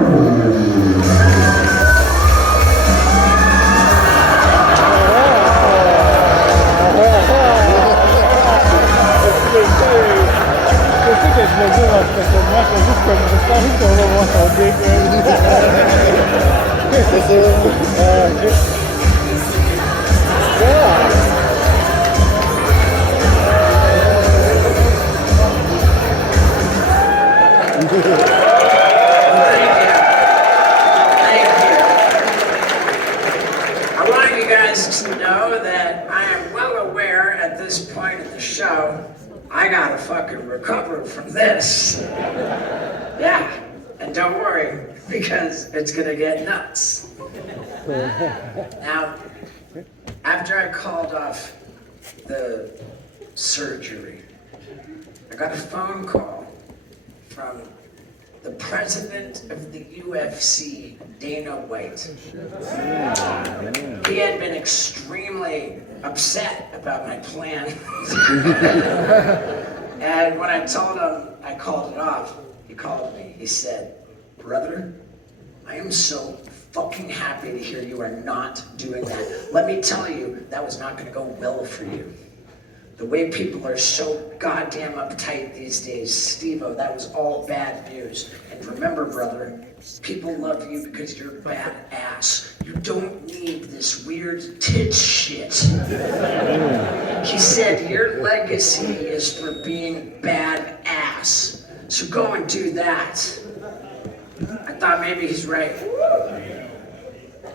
I want you guys to know that I am well aware at this point in the show, I gotta fucking recover from this. Yeah, and don't worry, because it's gonna get nuts. Now, after I called off the surgery, I got a phone call from the president of the UFC, Dana White. He had been extremely upset about my plan. And when I told him I called it off, he called me. He said, "Brother, I am so fucking happy to hear you are not doing that. Let me tell you, that was not gonna go well for you. The way people are so goddamn uptight these days, Steve-O, that was all bad news. And remember, brother, people love you because you're badass. You don't need this weird tit shit." He said, "Your legacy is for being badass. So go and do that." I thought maybe he's right.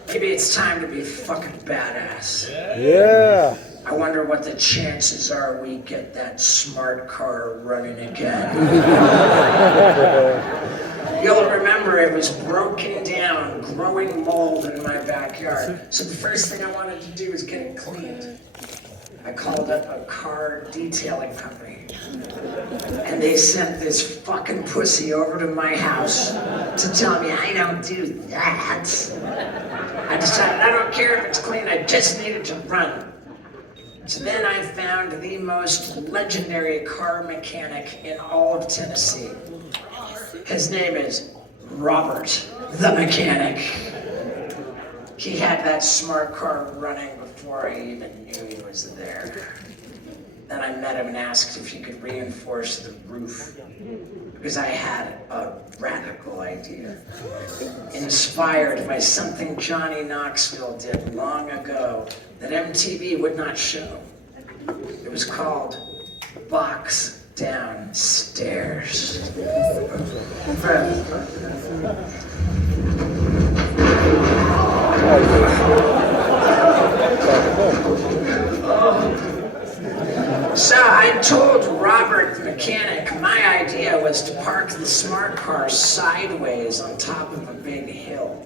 Maybe it's time to be fucking badass. Yeah. I wonder what the chances are we get that smart car running again. You'll remember it was broken down, growing mold in my backyard. So the first thing I wanted to do was get it cleaned. I called up a car detailing company. And they sent this fucking pussy over to my house to tell me I don't do that. I decided I don't care if it's clean, I just need it to run. So then I found the most legendary car mechanic in all of Tennessee. His name is Robert the Mechanic. He had that smart car running before I even knew he was there. Then I met him and asked if he could reinforce the roof, because I had a radical idea, inspired by something Johnny Knoxville did long ago that MTV would not show. It was called Box Downstairs. So I told Robert the mechanic my idea was to park the smart car sideways on top of a big hill.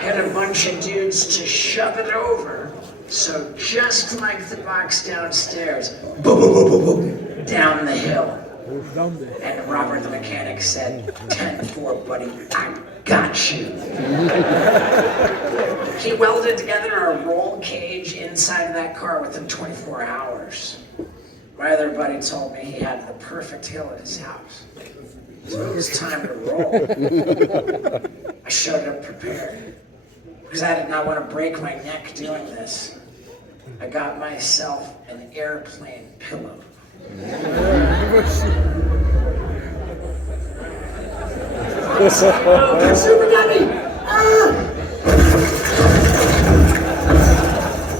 Get a bunch of dudes to shove it over. So just like the box downstairs, boom, boom, boom, boom, boom, down the hill. And Robert the mechanic said, 10-4, buddy, I got you. He welded together a roll cage inside of that car within 24 hours. My other buddy told me he had the perfect hill at his house. So it was time to roll. I showed up prepared because I did not want to break my neck doing this. I got myself an airplane pillow. Super Daddy! Ah!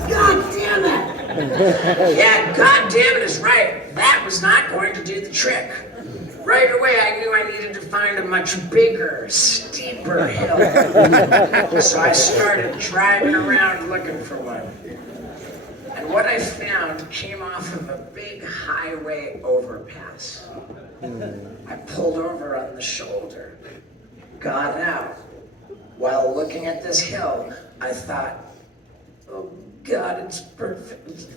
God damn it! Yeah, God damn it is right. That was not going to do the trick. Right away, I knew I needed to find a much bigger, steeper hill. So I started driving around looking for one. And what I found came off of a big highway overpass. I pulled over on the shoulder, got out. While looking at this hill, I thought, oh God, it's perfect.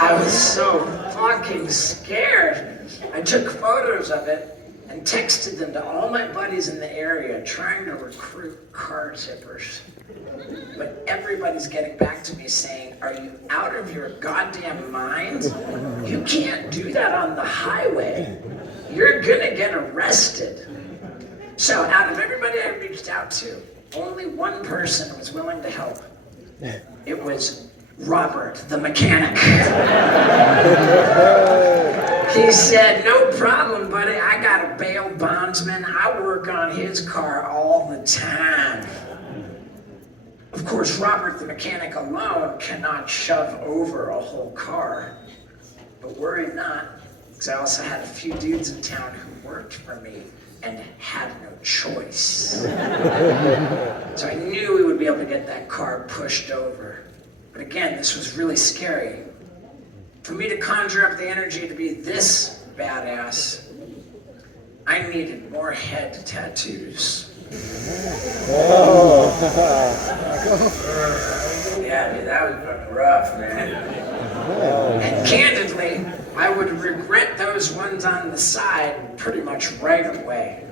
I was so fucking scared. I took photos of it and texted them to all my buddies in the area trying to recruit car tippers. But everybody's getting back to me saying, are you out of your goddamn mind? You can't do that on the highway. You're gonna get arrested. So out of everybody I reached out to, only one person was willing to help. It was Robert, the mechanic. He said, no problem, buddy. I got a bail bondsman. I work on his car all the time. Of course, Robert, the mechanic alone cannot shove over a whole car. But worry not, because I also had a few dudes in town who worked for me and had no choice. So I knew we would be able to get that car pushed over. But again, this was really scary. For me to conjure up the energy to be this badass, I needed more head tattoos. Yeah, dude, that was fucking rough, man. And candidly, I would regret those ones on the side pretty much right away.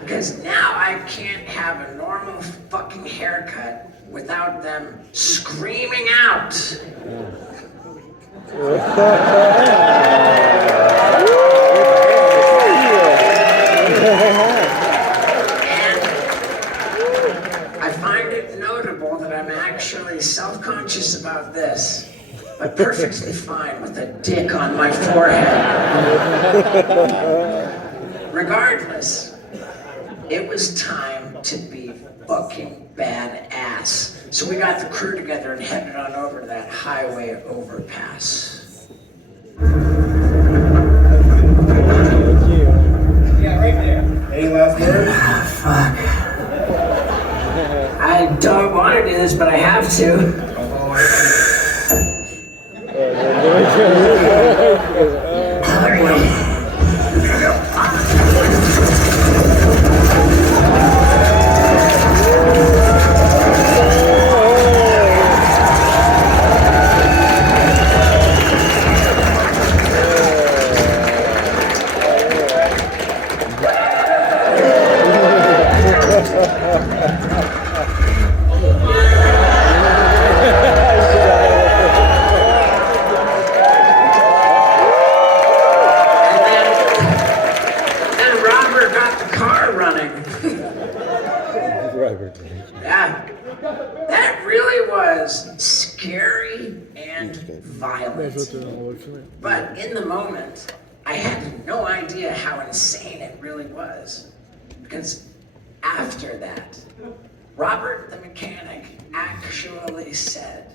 Because now I can't have a normal fucking haircut without them screaming out. I find it notable that I'm actually self-conscious about this, but perfectly fine with a dick on my forehead. Regardless, it was time to be fucking badass. So we got the crew together and headed on over to that highway overpass. Yeah, right there. Any last words? Fuck. I don't want to do this, but I have to. Yeah, that really was scary and violent. But in the moment, I had no idea how insane it really was. Because after that, Robert the mechanic actually said,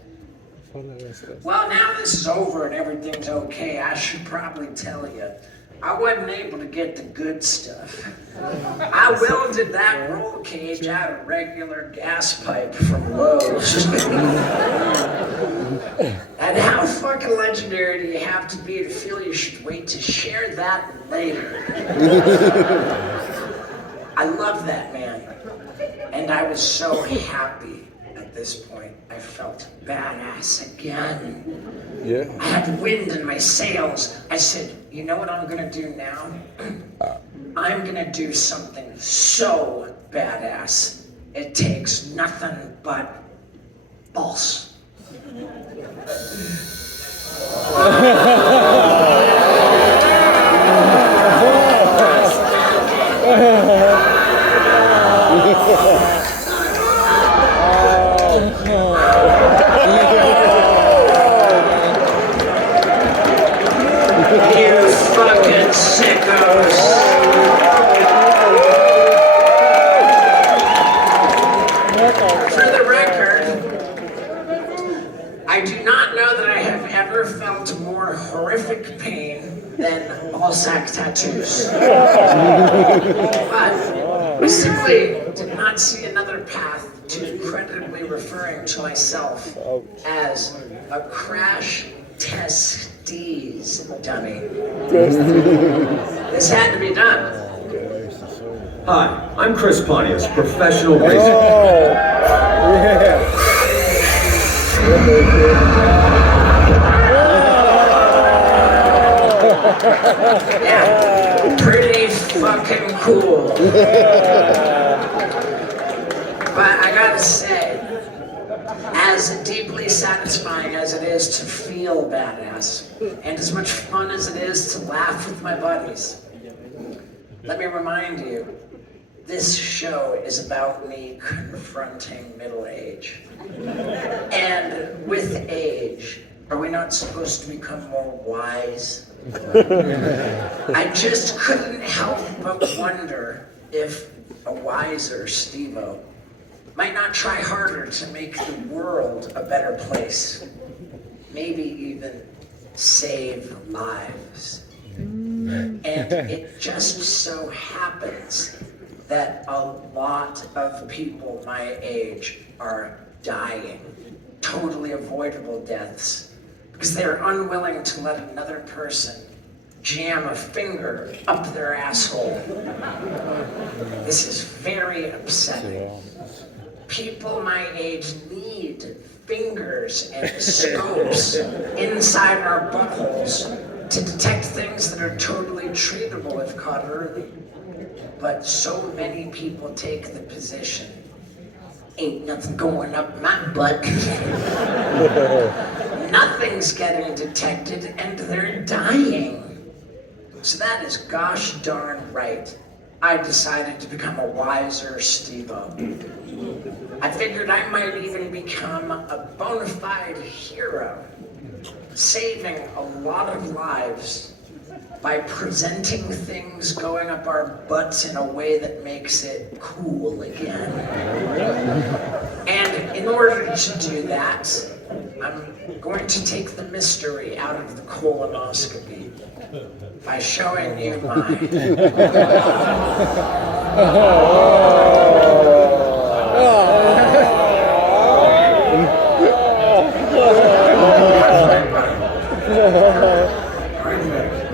well, now this is over and everything's okay, I should probably tell you, I wasn't able to get the good stuff. I welded that roll cage out of regular gas pipe from Lowe's. And how fucking legendary do you have to be to feel you should wait to share that later? I love that man. And I was so happy at this point. I felt badass again. Yeah. I had wind in my sails. I said, you know what I'm gonna do now? I'm gonna do something so badass, it takes nothing but balls. You fucking sickos. For the record, I do not know that I have ever felt more horrific pain than ball sack tattoos. But I simply did not see another path to creditably referring to myself as a crash testes dummy. This had to be done. Hi, I'm Chris Pontius, professional racer. Yeah, pretty fucking cool. But I gotta say, as deeply satisfying as it is to feel badass, and as much fun as it is to laugh with my buddies, let me remind you, this show is about me confronting middle age. And with age, are we not supposed to become more wise? I just couldn't help but wonder if a wiser Steve-O might not try harder to make the world a better place. Maybe even save lives. And it just so happens that a lot of people my age are dying, totally avoidable deaths, because they're unwilling to let another person jam a finger up their asshole. This is very upsetting. People my age need fingers and scopes inside our buttholes to detect things that are totally treatable if caught early. But so many people take the position, ain't nothing going up my butt. Nothing's getting detected and they're dying. So that is gosh darn right. I decided to become a wiser Steve-O. I figured I might even become a bona fide hero, saving a lot of lives by presenting things going up our butts in a way that makes it cool again. And in order to do that, I'm going to take the mystery out of the colonoscopy by showing you mine.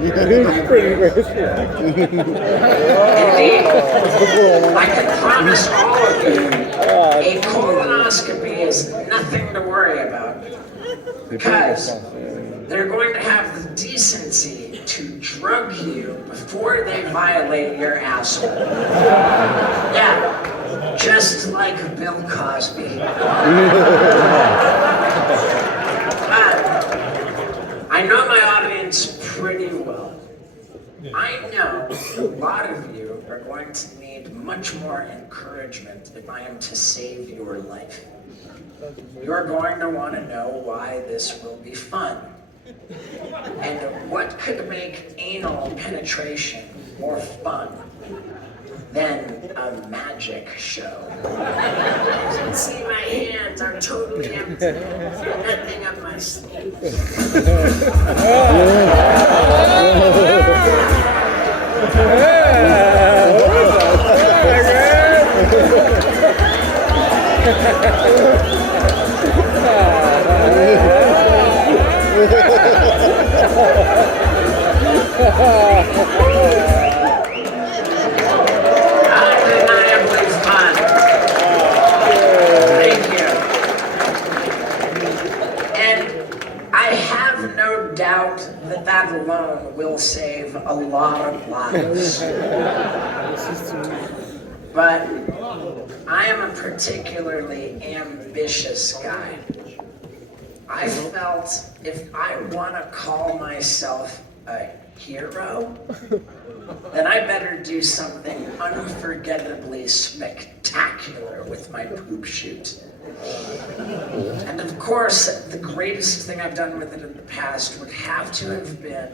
Indeed, I can promise all of you, a colonoscopy is nothing to worry about, because they're going to have the decency to drug you before they violate your asshole. Yeah, just like Bill Cosby. I know my audience pretty well. I know a lot of you are going to need much more encouragement if I am to save your life. You're going to want to know why this will be fun. And what could make anal penetration more fun than a magic show? You can see my hands are totally empty. Nothing up my sleeve. Undeniably fun. Thank you. And I have no doubt that that alone will save a lot of lives. But I am a particularly ambitious guy. I felt if I want to call myself a hero, then I better do something unforgettably spectacular with my poop shoot. And of course, the greatest thing I've done with it in the past would have to have been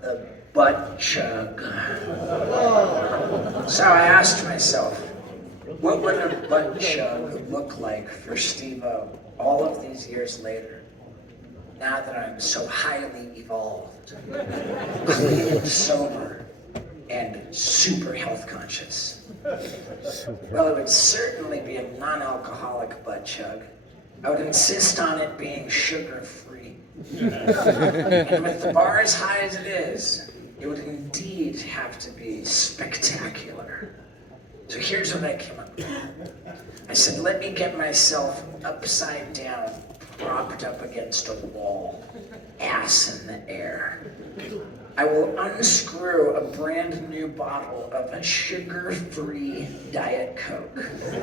the butt chug. So I asked myself, what would a butt chug look like for Steve-O all of these years later, now that I'm so highly evolved, clean and sober, and super health conscious? Well, it would certainly be a non-alcoholic butt chug. I would insist on it being sugar-free. And with the bar as high as it is, it would indeed have to be spectacular. So here's what I came up with. I said, let me get myself upside down, propped up against a wall, ass in the air. I will unscrew a brand new bottle of a sugar-free Diet Coke.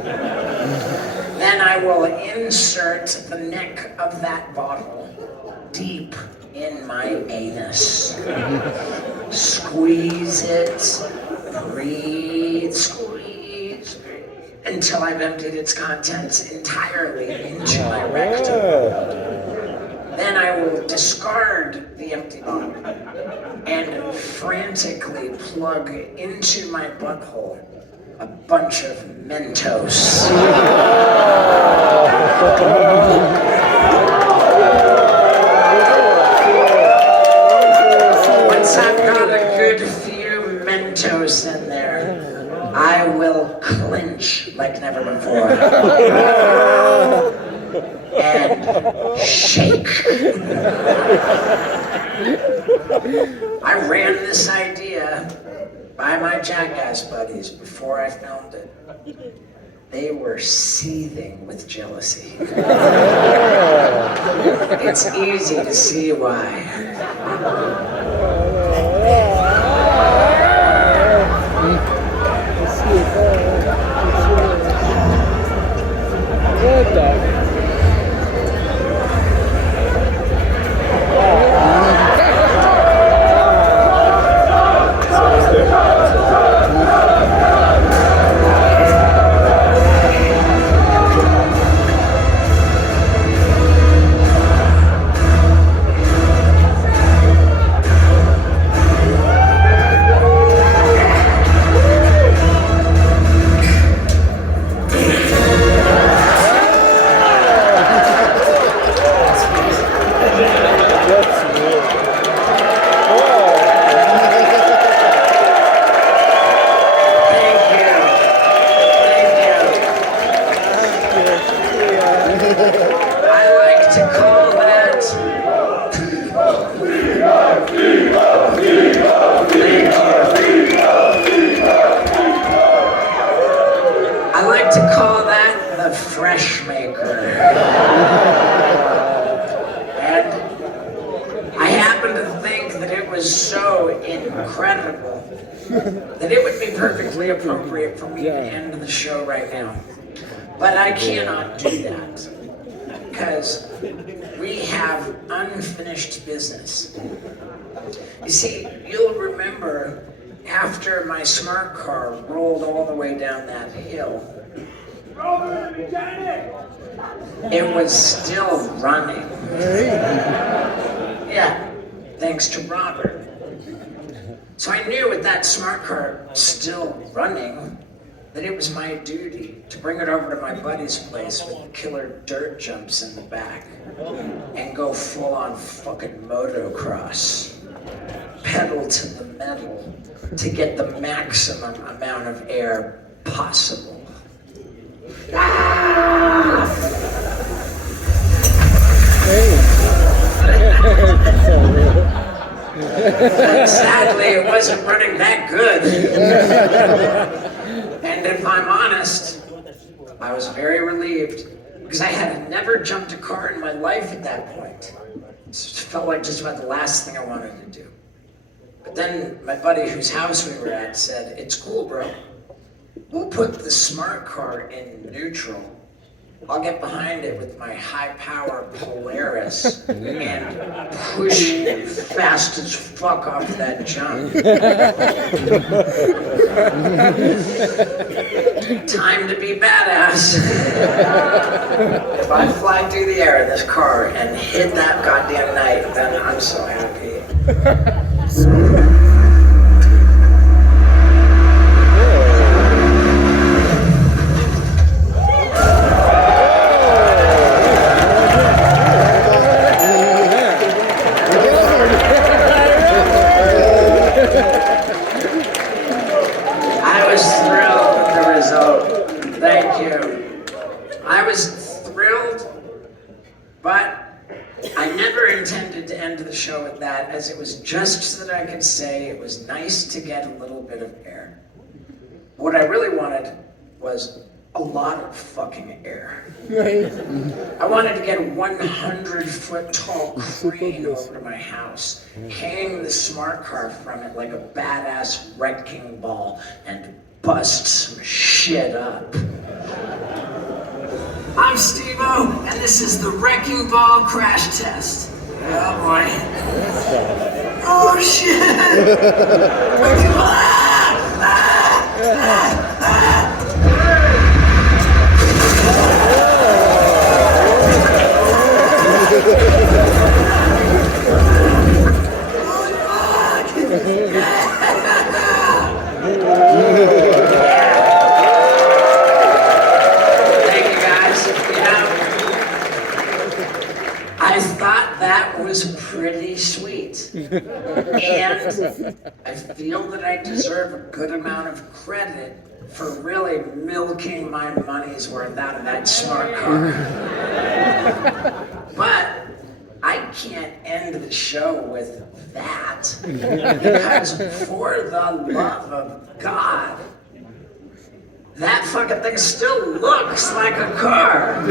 Then I will insert the neck of that bottle deep in my anus. Squeeze it, breathe, squeeze, until I've emptied its contents entirely into my rectum. Then I will discard the empty bottle and frantically plug into my butthole a bunch of Mentos. Once I've got a good few Mentos in there, I will clench like never before. And shake. I ran this idea by my jackass buddies before I filmed it. They were seething with jealousy. It's easy to see why. That it would be perfectly appropriate for me to end the show right now. But I cannot do that because we have unfinished business. You see, you'll remember after my smart car rolled all the way down that hill, it was still running. Yeah, thanks to Robert. So I knew with that smart car still running that it was my duty to bring it over to my buddy's place with killer dirt jumps in the back and go full on fucking motocross. Pedal to the metal to get the maximum amount of air possible. Ah! Sadly, it wasn't running that good. And if I'm honest, I was very relieved because I had never jumped a car in my life at that point. It felt like just about the last thing I wanted to do. But then my buddy whose house we were at said, "It's cool, bro. We'll put the smart car in neutral I'll get behind it with my high-power Polaris and push you fast as fuck off that jump. Time to be badass. If I fly through the air in this car and hit that goddamn night, then I'm so happy. I was thrilled with the result. Thank you. I was thrilled, but I never intended to end the show with that, as it was just so that I could say it was nice to get a little bit of air. What I really wanted was a lot of fucking air. I wanted to get a 100-foot tall crane over to my house, hang the smart car from it like a badass wrecking ball, and bust some shit up. I'm Steve-O, and this is the Wrecking Ball Crash Test. Oh boy. Oh shit! Thank you guys. I thought that was pretty sweet. And I feel that I deserve a good amount of credit for really milking my money's worth out of that smart car. But I can't end the show with that, because for the love of God, that fucking thing still looks like a car.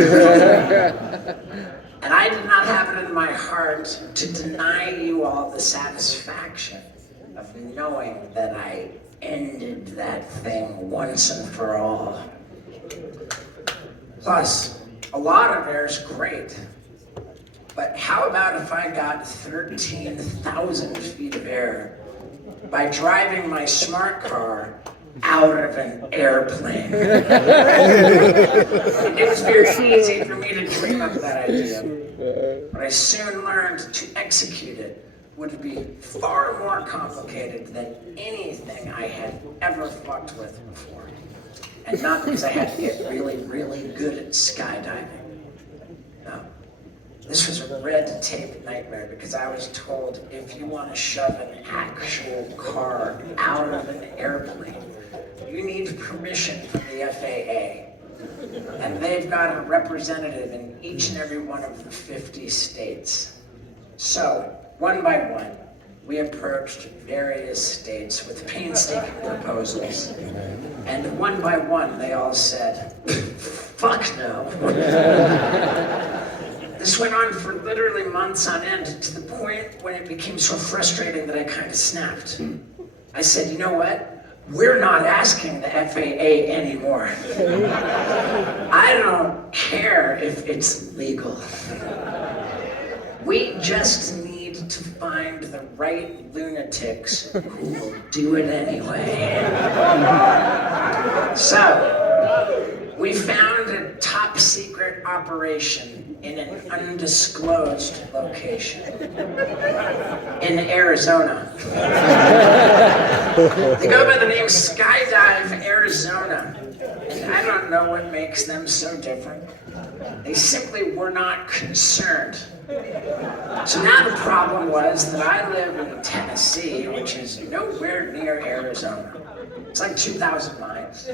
And I did not have it in my heart to deny you all the satisfaction of knowing that I ended that thing once and for all. Plus, a lot of air's great. But how about if I got 13,000 feet of air by driving my smart car out of an airplane? It was very easy for me to dream up that idea, but I soon learned to execute it would be far more complicated than anything I had ever fucked with before. And not because I had to get really, really good at skydiving. No. This was a red tape nightmare because I was told if you want to shove an actual car out of an airplane, you need permission from the FAA. And they've got a representative in each and every one of the 50 states. So, one by one, we approached various states with painstaking proposals. And one by one, they all said, fuck no. This went on for literally months on end, to the point when it became so frustrating that I kind of snapped. I said, you know what? We're not asking the FAA anymore. I don't care if it's legal. We just need to find the right lunatics who will do it anyway. So, we found a top secret operation in an undisclosed location in Arizona. They go by the name Skydive Arizona, and I don't know what makes them so different. They simply were not concerned. So now the problem was that I live in Tennessee, which is nowhere near Arizona. It's like 2,000 miles.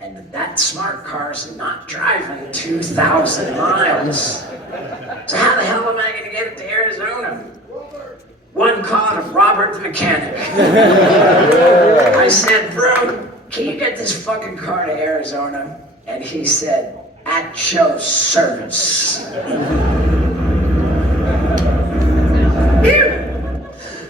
And that smart car's not driving 2,000 miles. So how the hell am I gonna get it to Arizona? One call to Robert the mechanic. I said, bro, can you get this fucking car to Arizona? And he said, at your service.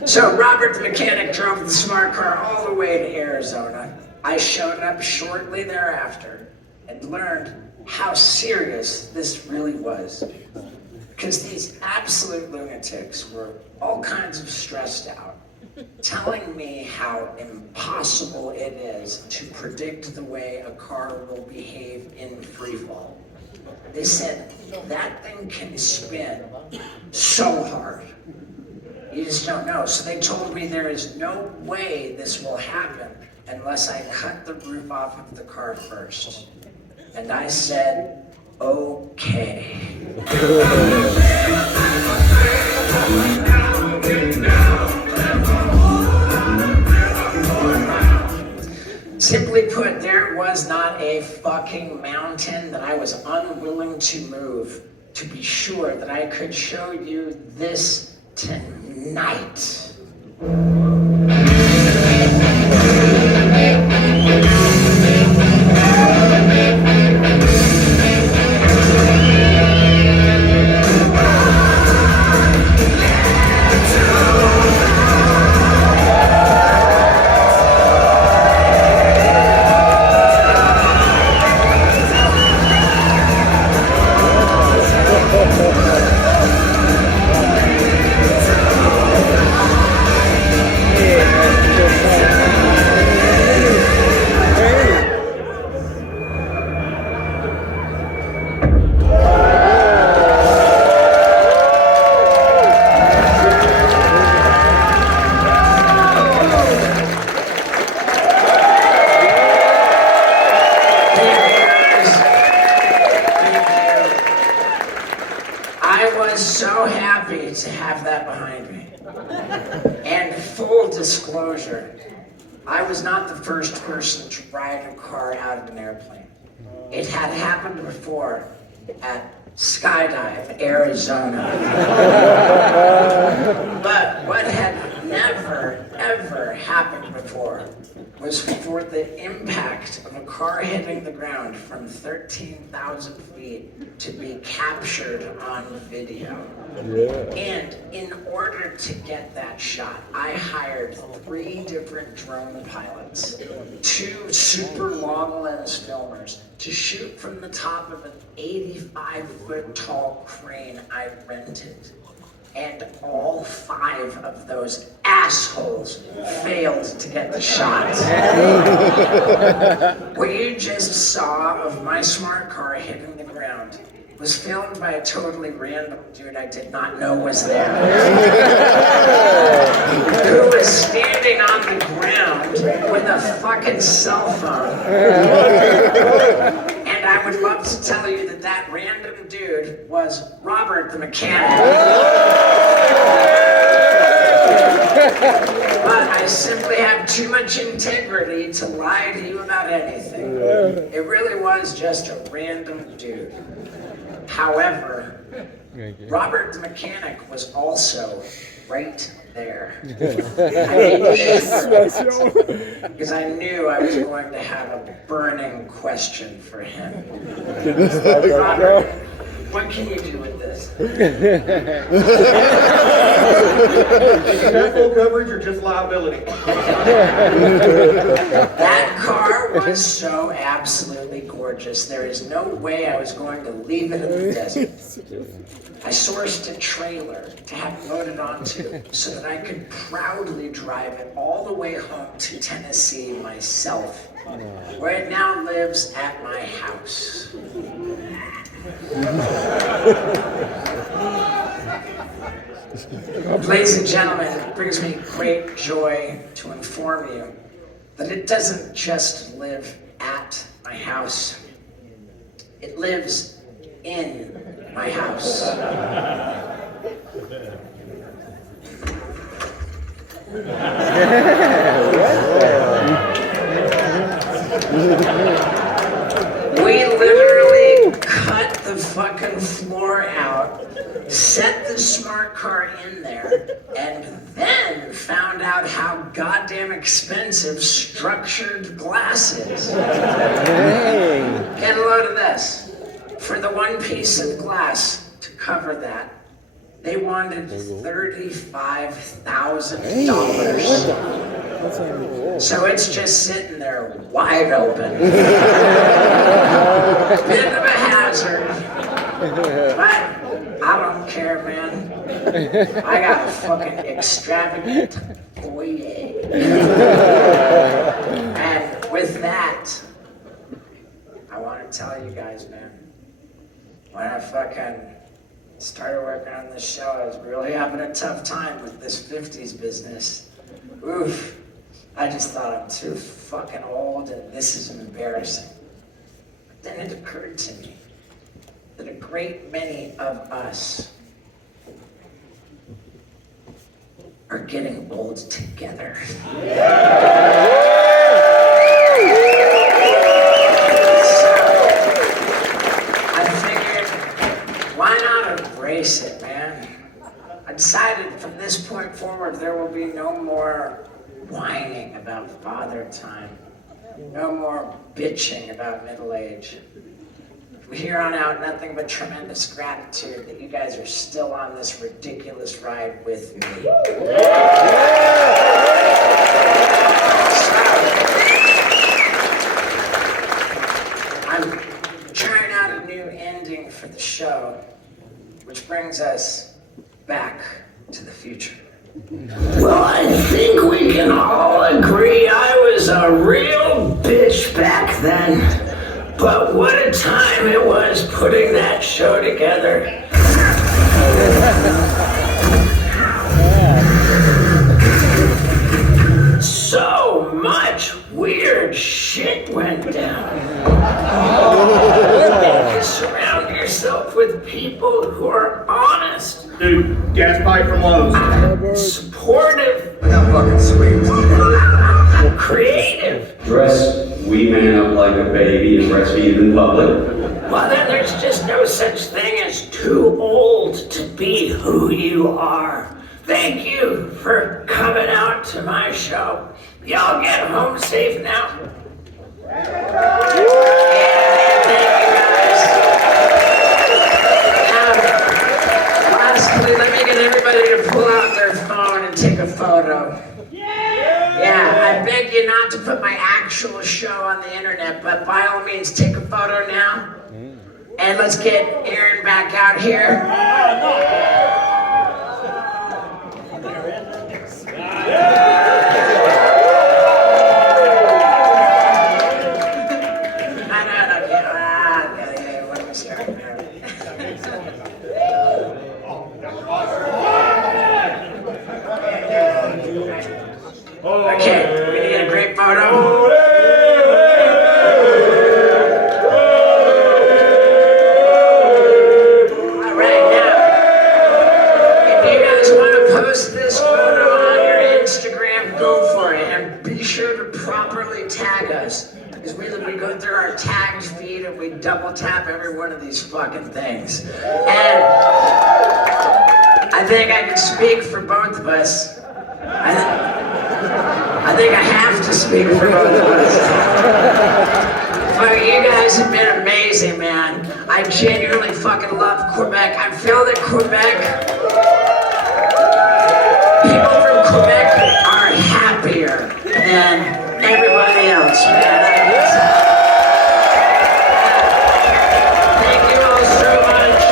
So Robert the mechanic drove the smart car all the way to Arizona. I showed up shortly thereafter, and learned how serious this really was. Because these absolute lunatics were all kinds of stressed out, telling me how impossible it is to predict the way a car will behave in freefall. They said, that thing can spin so hard. You just don't know. So they told me there is no way this will happen unless I cut the roof off of the car first. And I said, okay. Simply put, there was not a fucking mountain that I was unwilling to move to be sure that I could show you this tonight. I was so happy to have that behind me. And full disclosure, I was not the first person to ride a car out of an airplane. It had happened before at Skydive, Arizona. But what had never, ever happened before was for the impact of a car hitting the ground from 13,000 feet to be captured on video. And in order to get that shot, I hired 3 different drone pilots, 2 super long lens filmers to shoot from the top of an 85-foot tall crane I rented. And all 5 of those assholes failed to get the shot. What you just saw of my smart car hitting the ground was filmed by a totally random dude I did not know was there. Who was standing on the ground with a fucking cell phone. And I would love to tell you that that random dude was Robert the mechanic. But I simply have too much integrity to lie to you about anything. It really was just a random dude. However, Robert the mechanic was also right there. Because I knew I was going to have a burning question for him. Robert, what can you do with this? Full coverage or just liability? That car was so absolutely gorgeous. There is no way I was going to leave it in the desert. I sourced a trailer to have loaded onto so that I could proudly drive it all the way home to Tennessee myself, where it now lives at my house. Ladies and gentlemen, it brings me great joy to inform you that it doesn't just live at my house. It lives in my house. We literally cut the fucking floor out, set the smart car in there, and then found out how goddamn expensive structured glass is. Get a load of this. For the one piece of glass to cover that, they wanted $35,000. So it's just sitting there wide open. Bit of a hazard. But I don't care, man. I got a fucking extravagant foyer. And with that, I want to tell you guys, man, when I fucking started working on this show, I was really having a tough time with this 50s business. Oof. I just thought I'm too fucking old and this is embarrassing. But then it occurred to me that a great many of us are getting old together. Embrace it, man. I decided from this point forward there will be no more whining about father time. No more bitching about middle age. From here on out, nothing but tremendous gratitude that you guys are still on this ridiculous ride with me. I'm trying out a new ending for the show, which brings us back to the future. Well, I think we can all agree I was a real bitch back then. But what a time it was putting that show together. So much weird shit went down. You surround yourself with people who are honest. Dude, gas pipe from Lowe's. Supportive. Not fucking sweet. Creative. Dress wee man up like a baby and breastfeed in public. Well, then there's just no such thing as too old to be who you are. Thank you for coming out to my show. Y'all get home safe now. Yeah, thank you guys. Lastly, let me get everybody to pull out their phone and take a photo. Yeah, I beg you not to put my actual show on the internet, but by all means, take a photo now. And let's get Ahren back out here. Okay, we're gonna get a great photo. Alright, now, if you guys want to post this photo on your Instagram, go for it. And be sure to properly tag us. Because we go through our tagged feed and we double tap every one of these fucking things. And I think I can speak for both of us. I think I have to speak for both of us. But you guys have been amazing, man. I genuinely fucking love Quebec. I feel that Quebec, people from Quebec are happier than everybody else, man. Thank you all so much.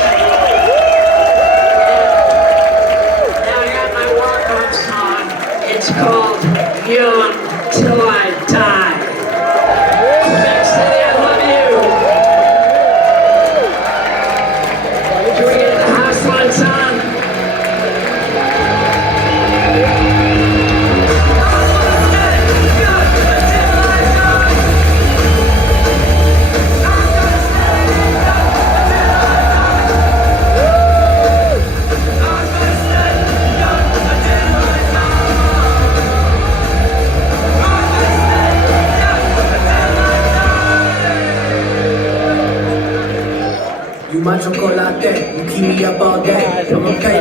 Now I got my walk-on song. It's called Young Till I Die. Quebec City, I love you. Can we get the house lights on? You my chocolate, you keep me up all day. I'm okay,